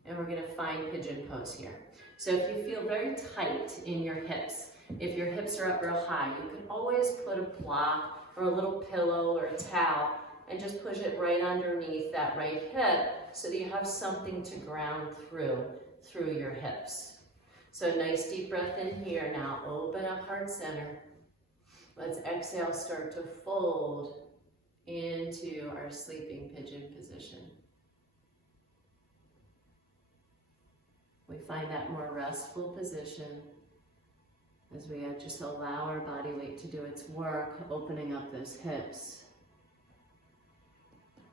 And we're gonna find pigeon pose here. So if you feel very tight in your hips, if your hips are up real high, you can always put a block or a little pillow or a towel and just push it right underneath that right hip so that you have something to ground through your hips. So nice deep breath in here. Now open up heart center. Let's exhale, start to fold into our sleeping pigeon position. We find that more restful position as we just allow our body weight to do its work, opening up those hips.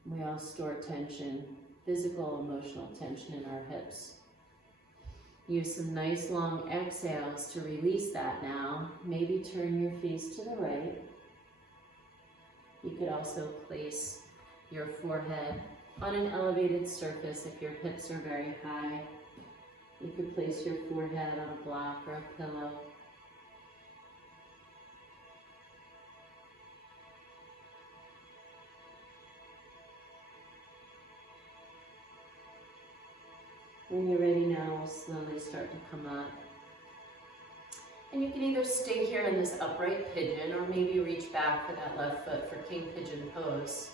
We all store tension, physical, emotional tension in our hips. Use some nice long exhales to release that now. Maybe turn your face to the right. You could also place your forehead on an elevated surface if your hips are very high. You could place your forehead on a block or a pillow. When you're ready now, we'll slowly start to come up. And you can either stay here in this upright pigeon or maybe reach back for that left foot for king pigeon pose.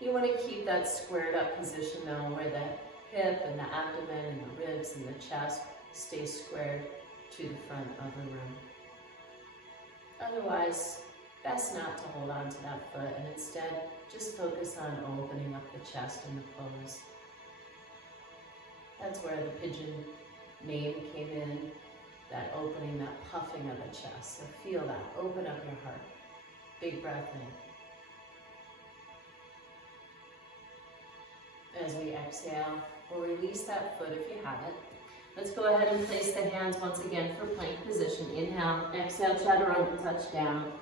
You want to keep that squared up position though, where the hip and the abdomen and the ribs and the chest stay squared to the front of the room. Otherwise, best not to hold on to that foot and instead just focus on opening up the chest in the pose. That's where the pigeon name came in, that opening, that puffing of the chest. So feel that, open up your heart. Big breath in. As we exhale, we'll release that foot if you have it. Let's go ahead and place the hands once again for plank position. Inhale, exhale, chaturanga, touch down.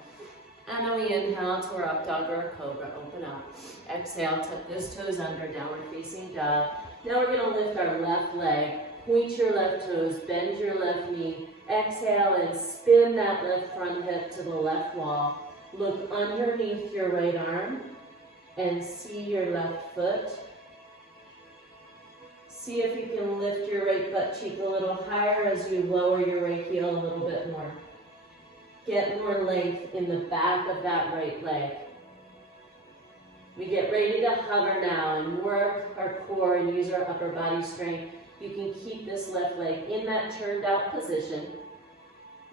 And then we inhale to our up dog or our cobra, open up. Exhale, tuck those toes under, downward facing dog. Now we're gonna lift our left leg, point your left toes, bend your left knee. Exhale and spin that left front hip to the left wall. Look underneath your right arm and see your left foot. See if you can lift your right butt cheek a little higher as you lower your right heel a little bit more. Get more length in the back of that right leg. We get ready to hover now and work our core and use our upper body strength. You can keep this left leg in that turned out position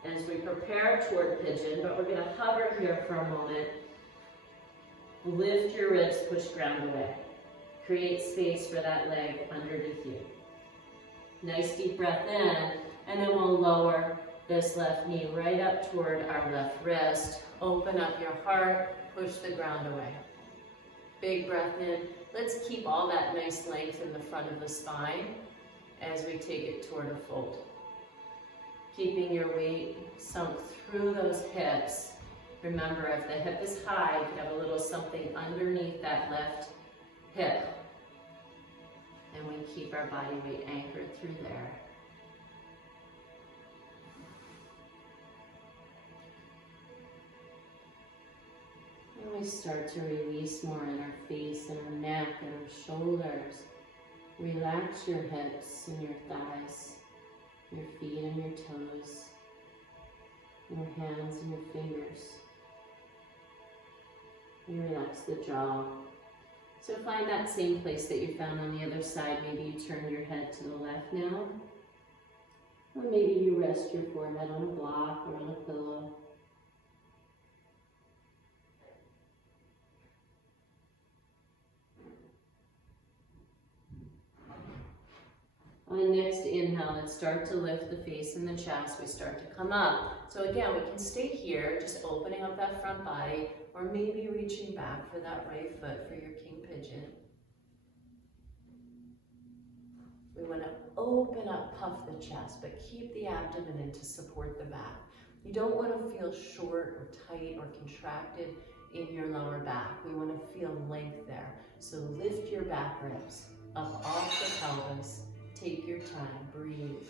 as we prepare toward pigeon, but we're going to hover here for a moment. Lift your ribs, push ground away. Create space for that leg underneath you. Nice deep breath in, and then we'll lower this left knee right up toward our left wrist. Open up your heart, push the ground away. Big breath in. Let's keep all that nice length in the front of the spine as we take it toward a fold. Keeping your weight sunk through those hips. Remember, if the hip is high, you can have a little something underneath that left hip. And we keep our body weight anchored through there. And we start to release more in our face and our neck and our shoulders. Relax your hips and your thighs, your feet and your toes, your hands and your fingers. You relax the jaw. So find that same place that you found on the other side. Maybe you turn your head to the left now. Or maybe you rest your forehead on a block or on a pillow. On the next inhale, let's start to lift the face and the chest. We start to come up. So again, we can stay here, just opening up that front body, or maybe reaching back for that right foot for your king pigeon. We want to open up, puff the chest, but keep the abdomen in to support the back. You don't want to feel short or tight or contracted in your lower back. We want to feel length there. So lift your back ribs up off the pelvis. Take your time, breathe.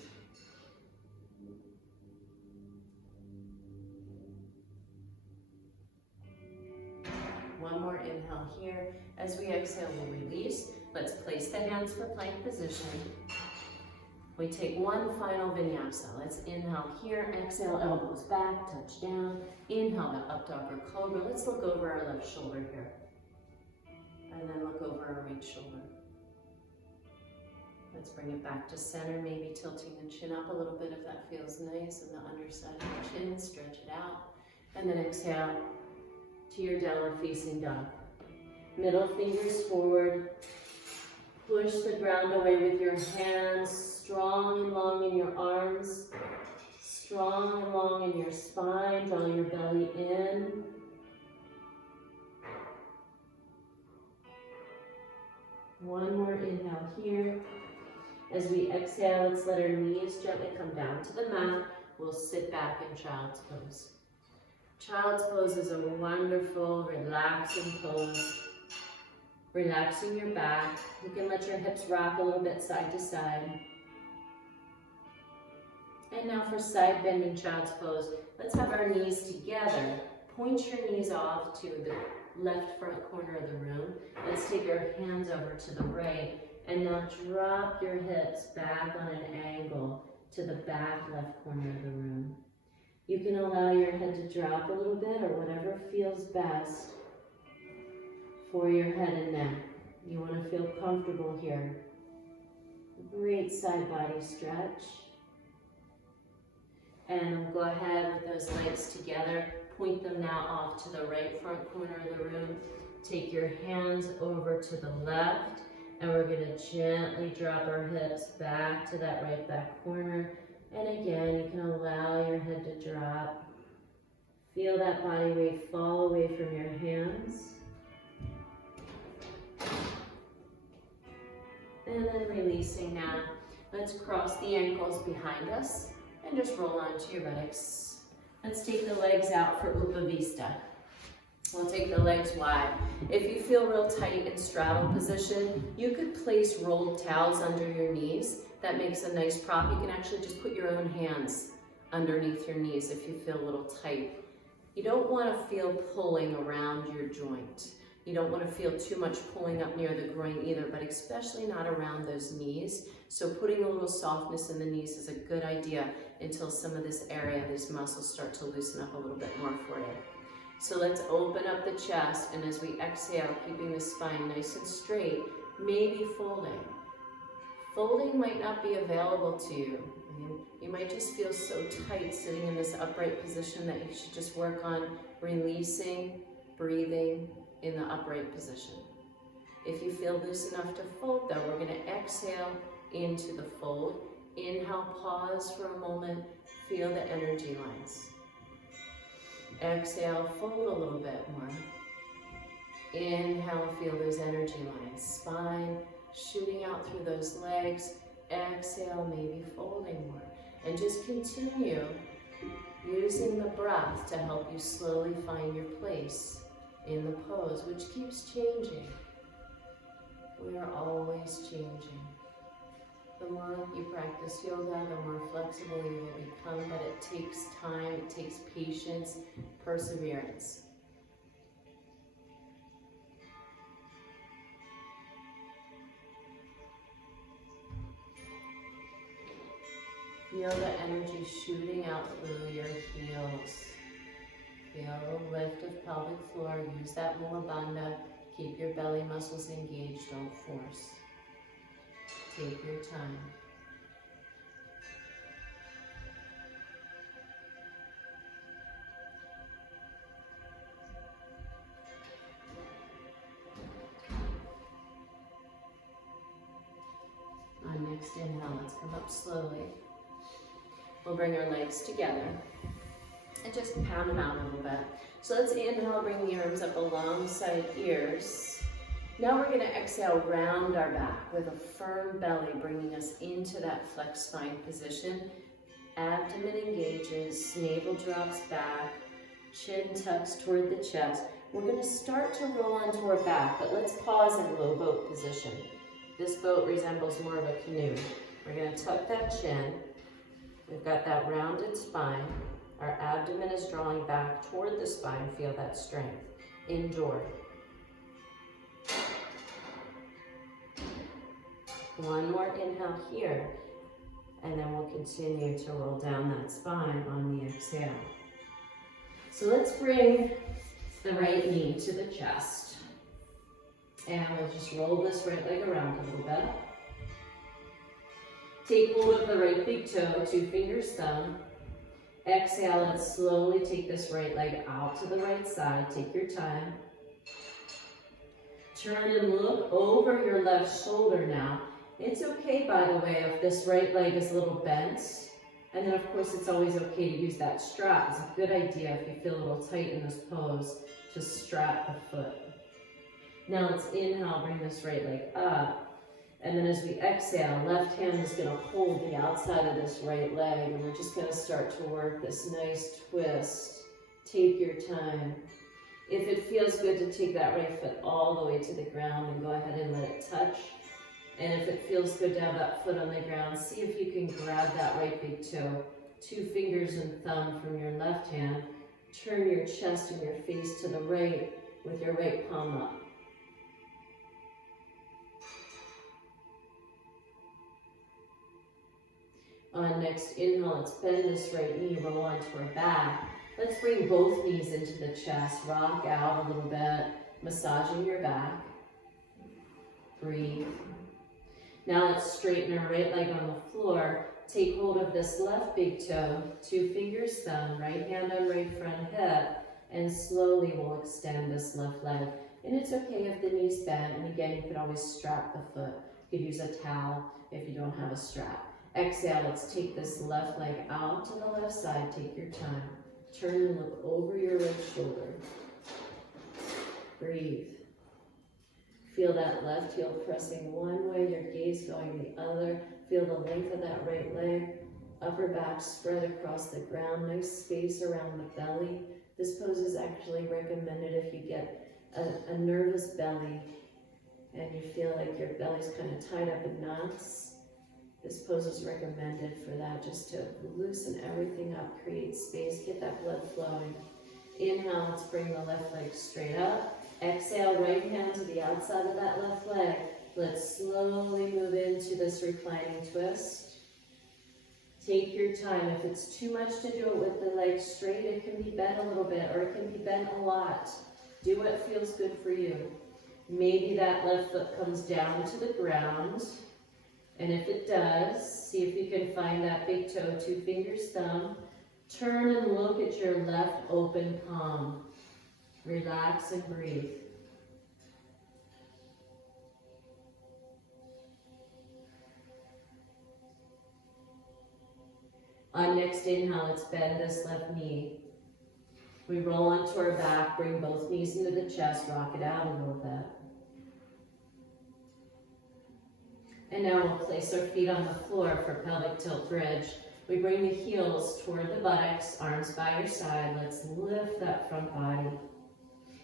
One more inhale here. As we exhale, we'll release. Let's place the hands for plank position. We take one final vinyasa. Let's inhale here, exhale, elbows back, touch down. Inhale to up dog or cobra. Let's look over our left shoulder here. And then look over our right shoulder. Let's bring it back to center, maybe tilting the chin up a little bit if that feels nice, and the underside of the chin, stretch it out. And then exhale to your downward facing dog. Middle fingers forward. Push the ground away with your hands, strong and long in your arms, strong and long in your spine. Draw your belly in. One more inhale here. As we exhale, let's let our knees gently come down to the mat. We'll sit back in child's pose. Child's pose is a wonderful, relaxing pose. Relaxing your back. You can let your hips rock a little bit side to side. And now for side bending child's pose, let's have our knees together. Point your knees off to the left front corner of the room. Let's take our hands over to the right. And now drop your hips back on an angle to the back left corner of the room. You can allow your head to drop a little bit or whatever feels best for your head and neck. You want to feel comfortable here. Great side body stretch. And go ahead with those legs together. Point them now off to the right front corner of the room. Take your hands over to the left, and we're going to gently drop our hips back to that right back corner. And again, you can allow your head to drop. Feel that body weight fall away from your hands. And then releasing now. Let's cross the ankles behind us and just roll onto your buttocks. Let's take the legs out for Upavista. We'll take the legs wide. If you feel real tight in straddle position, you could place rolled towels under your knees. That makes a nice prop. You can actually just put your own hands underneath your knees if you feel a little tight. You don't want to feel pulling around your joint. You don't want to feel too much pulling up near the groin either, but especially not around those knees. So putting a little softness in the knees is a good idea until some of this area, these muscles start to loosen up a little bit more for you. So let's open up the chest, and as we exhale, keeping the spine nice and straight, maybe folding. Folding might not be available to you. You might just feel so tight sitting in this upright position that you should just work on releasing, breathing in the upright position. If you feel loose enough to fold though, we're going to exhale into the fold. Inhale, pause for a moment, feel the energy lines. Exhale, fold a little bit more. Inhale, feel those energy lines. Spine shooting out through those legs. Exhale, maybe folding more. And just continue using the breath to help you slowly find your place in the pose, which keeps changing. We are always changing. The more you practice yoga, the more flexible you will become, but it takes time, it takes patience, perseverance. Feel the energy shooting out through your heels. Feel the lift of pelvic floor. Use that Mula Bandha. Keep your belly muscles engaged, don't force. Take your time. On next inhale, let's come up slowly. We'll bring our legs together and just pound them out a little bit. So let's inhale, bring the arms up alongside ears. Now we're going to exhale, round our back with a firm belly, bringing us into that flexed spine position. Abdomen engages, navel drops back, chin tucks toward the chest. We're going to start to roll onto our back, but let's pause in low boat position. This boat resembles more of a canoe. We're going to tuck that chin. We've got that rounded spine. Our abdomen is drawing back toward the spine. Feel that strength. Endure. One more inhale here, and then we'll continue to roll down that spine on the exhale. So let's bring the right knee to the chest. And we'll just roll this right leg around a little bit. Take hold of the right big toe, 2 fingers thumb. Exhale and slowly take this right leg out to the right side. Take your time. Turn and look over your left shoulder now. It's okay, by the way, if this right leg is a little bent. And then, of course, it's always okay to use that strap. It's a good idea if you feel a little tight in this pose to strap the foot. Now let's inhale, bring this right leg up. And then as we exhale, left hand is going to hold the outside of this right leg. And we're just going to start to work this nice twist. Take your time. If it feels good to take that right foot all the way to the ground, and go ahead and let it touch. And if it feels good to have that foot on the ground, see if you can grab that right big toe. 2 fingers and thumb from your left hand. Turn your chest and your face to the right with your right palm up. On next inhale, let's bend this right knee, roll onto our back. Let's bring both knees into the chest, rock out a little bit. massaging your back. Breathe. Now let's straighten our right leg on the floor. Take hold of this left big toe, 2 fingers thumb, right hand on right front hip, and slowly we'll extend this left leg. And it's okay if the knee's bent, and again, you could always strap the foot. You could use a towel if you don't have a strap. Exhale, let's take this left leg out to the left side. Take your time. Turn and look over your right shoulder. Breathe. Feel that left heel pressing one way, your gaze going the other. Feel the length of that right leg. Upper back spread across the ground. Nice space around the belly. This pose is actually recommended if you get a nervous belly and you feel like your belly's kind of tied up in knots. This pose is recommended for that, just to loosen everything up, create space, get that blood flowing. Inhale, let's bring the left leg straight up. Exhale, right hand to the outside of that left leg. Let's slowly move into this reclining twist. Take your time. If it's too much to do it with the leg straight, it can be bent a little bit, or it can be bent a lot. Do what feels good for you. Maybe that left foot comes down to the ground. And if it does, see if you can find that big toe, 2 fingers thumb. Turn and look at your left open palm. Relax and breathe. On next inhale, let's bend this left knee. We roll onto our back, bring both knees into the chest, rock it out a little bit. And now we'll place our feet on the floor for pelvic tilt bridge. We bring the heels toward the buttocks, arms by your side. Let's lift that front body.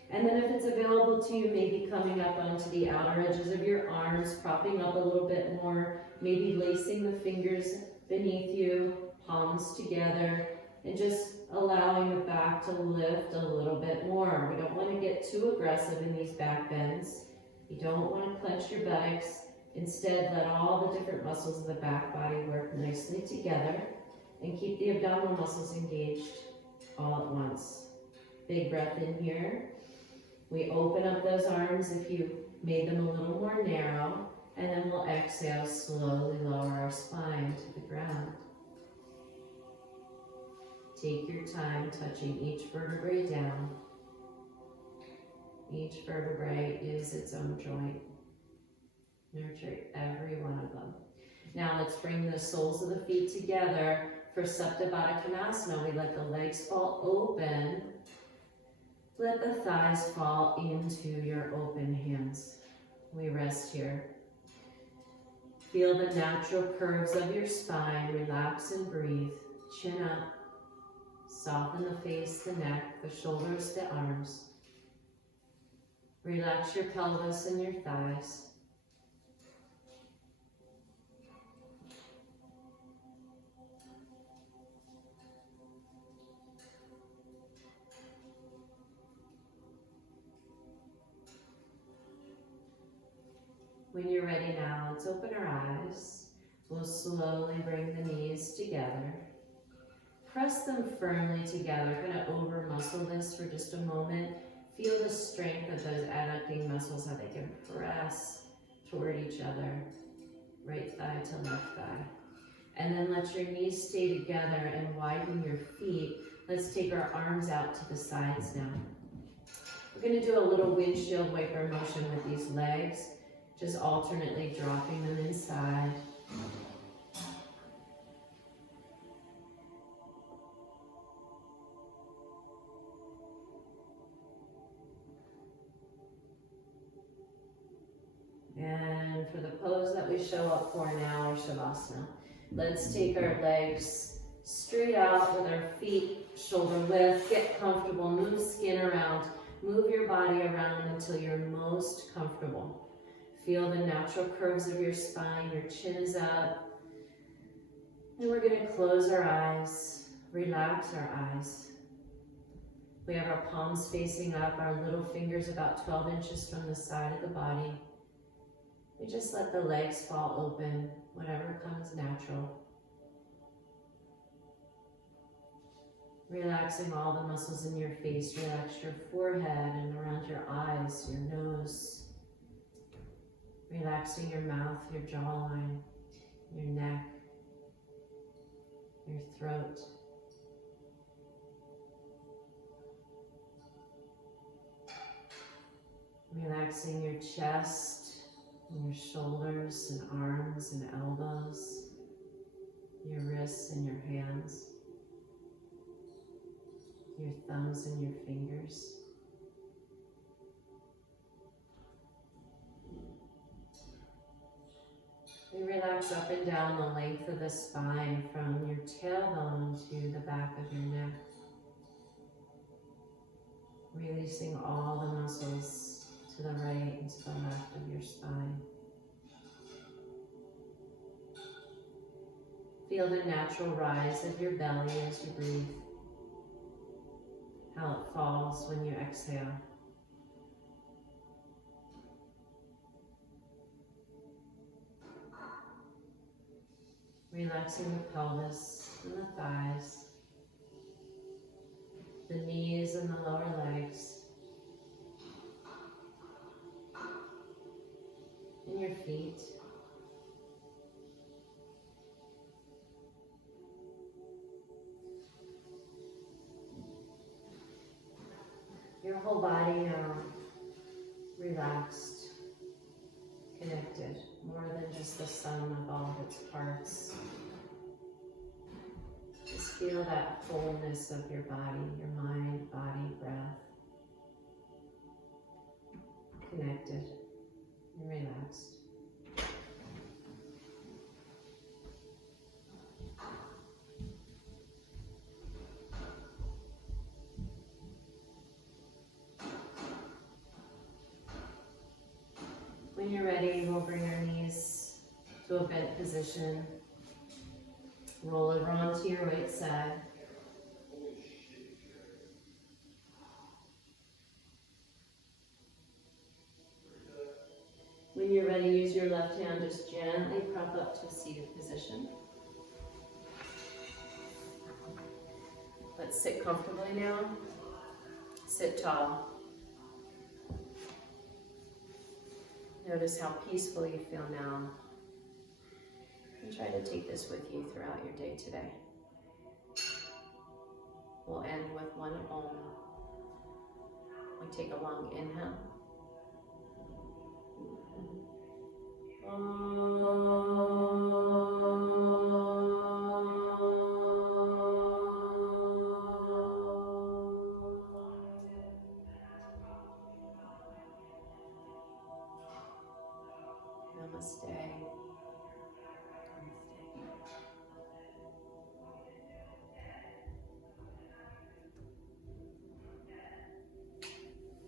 And then if it's available to you, maybe coming up onto the outer edges of your arms, propping up a little bit more, maybe lacing the fingers beneath you, palms together, and just allowing the back to lift a little bit more. We don't want to get too aggressive in these back bends. You don't want to clench your buttocks. Instead, let all the different muscles of the back body work nicely together and keep the abdominal muscles engaged all at once. Big breath in here. We open up those arms if you made them a little more narrow, and then we'll exhale, slowly lower our spine to the ground. Take your time touching each vertebrae down. Each vertebrae is its own joint. Nurture every one of them. Now let's bring the soles of the feet together for Supta Baddha Konasana. We let the legs fall open. Let the thighs fall into your open hands. We rest here. Feel the natural curves of your spine. Relax and breathe. Chin up. Soften the face, the neck, the shoulders, the arms. Relax your pelvis and your thighs. When you're ready now, let's open our eyes. We'll slowly bring the knees together. Press them firmly together. Kind of over muscle this for just a moment. Feel the strength of those adducting muscles, how they can press toward each other. Right thigh to left thigh. And then let your knees stay together and widen your feet. Let's take our arms out to the sides now. We're going to do a little windshield wiper motion with these legs. Just alternately dropping them inside. And for the pose that we show up for now, our Shavasana, let's take our legs straight out with our feet shoulder width. Get comfortable, move skin around, move your body around until you're most comfortable. Feel the natural curves of your spine, your chin is up. And we're going to close our eyes, relax our eyes. We have our palms facing up, our little fingers about 12 inches from the side of the body. We just let the legs fall open, whatever comes natural. Relaxing all the muscles in your face. Relax your forehead and around your eyes, your nose. Relaxing your mouth, your jawline, your neck, your throat. Relaxing your chest, and your shoulders and arms and elbows, your wrists and your hands, your thumbs and your fingers. We relax up and down the length of the spine from your tailbone to the back of your neck. Releasing all the muscles to the right and to the left of your spine. Feel the natural rise of your belly as you breathe. How it falls when you exhale. Relaxing the pelvis and the thighs, the knees and the lower legs, and your feet. Your whole body now relaxed, connected, more than just the sum of all of its parts. Just feel that wholeness of your body, your mind, body, breath. Connected and relaxed. When you're ready, we'll bring our knees to a bent position. Roll over onto your right side. When you're ready, use your left hand, just gently prop up to a seated position. Let's sit comfortably now. Sit tall. Notice how peaceful you feel now. And try to take this with you throughout your day today. We'll end with one Om. We take a long inhale. Namaste.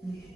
Okay.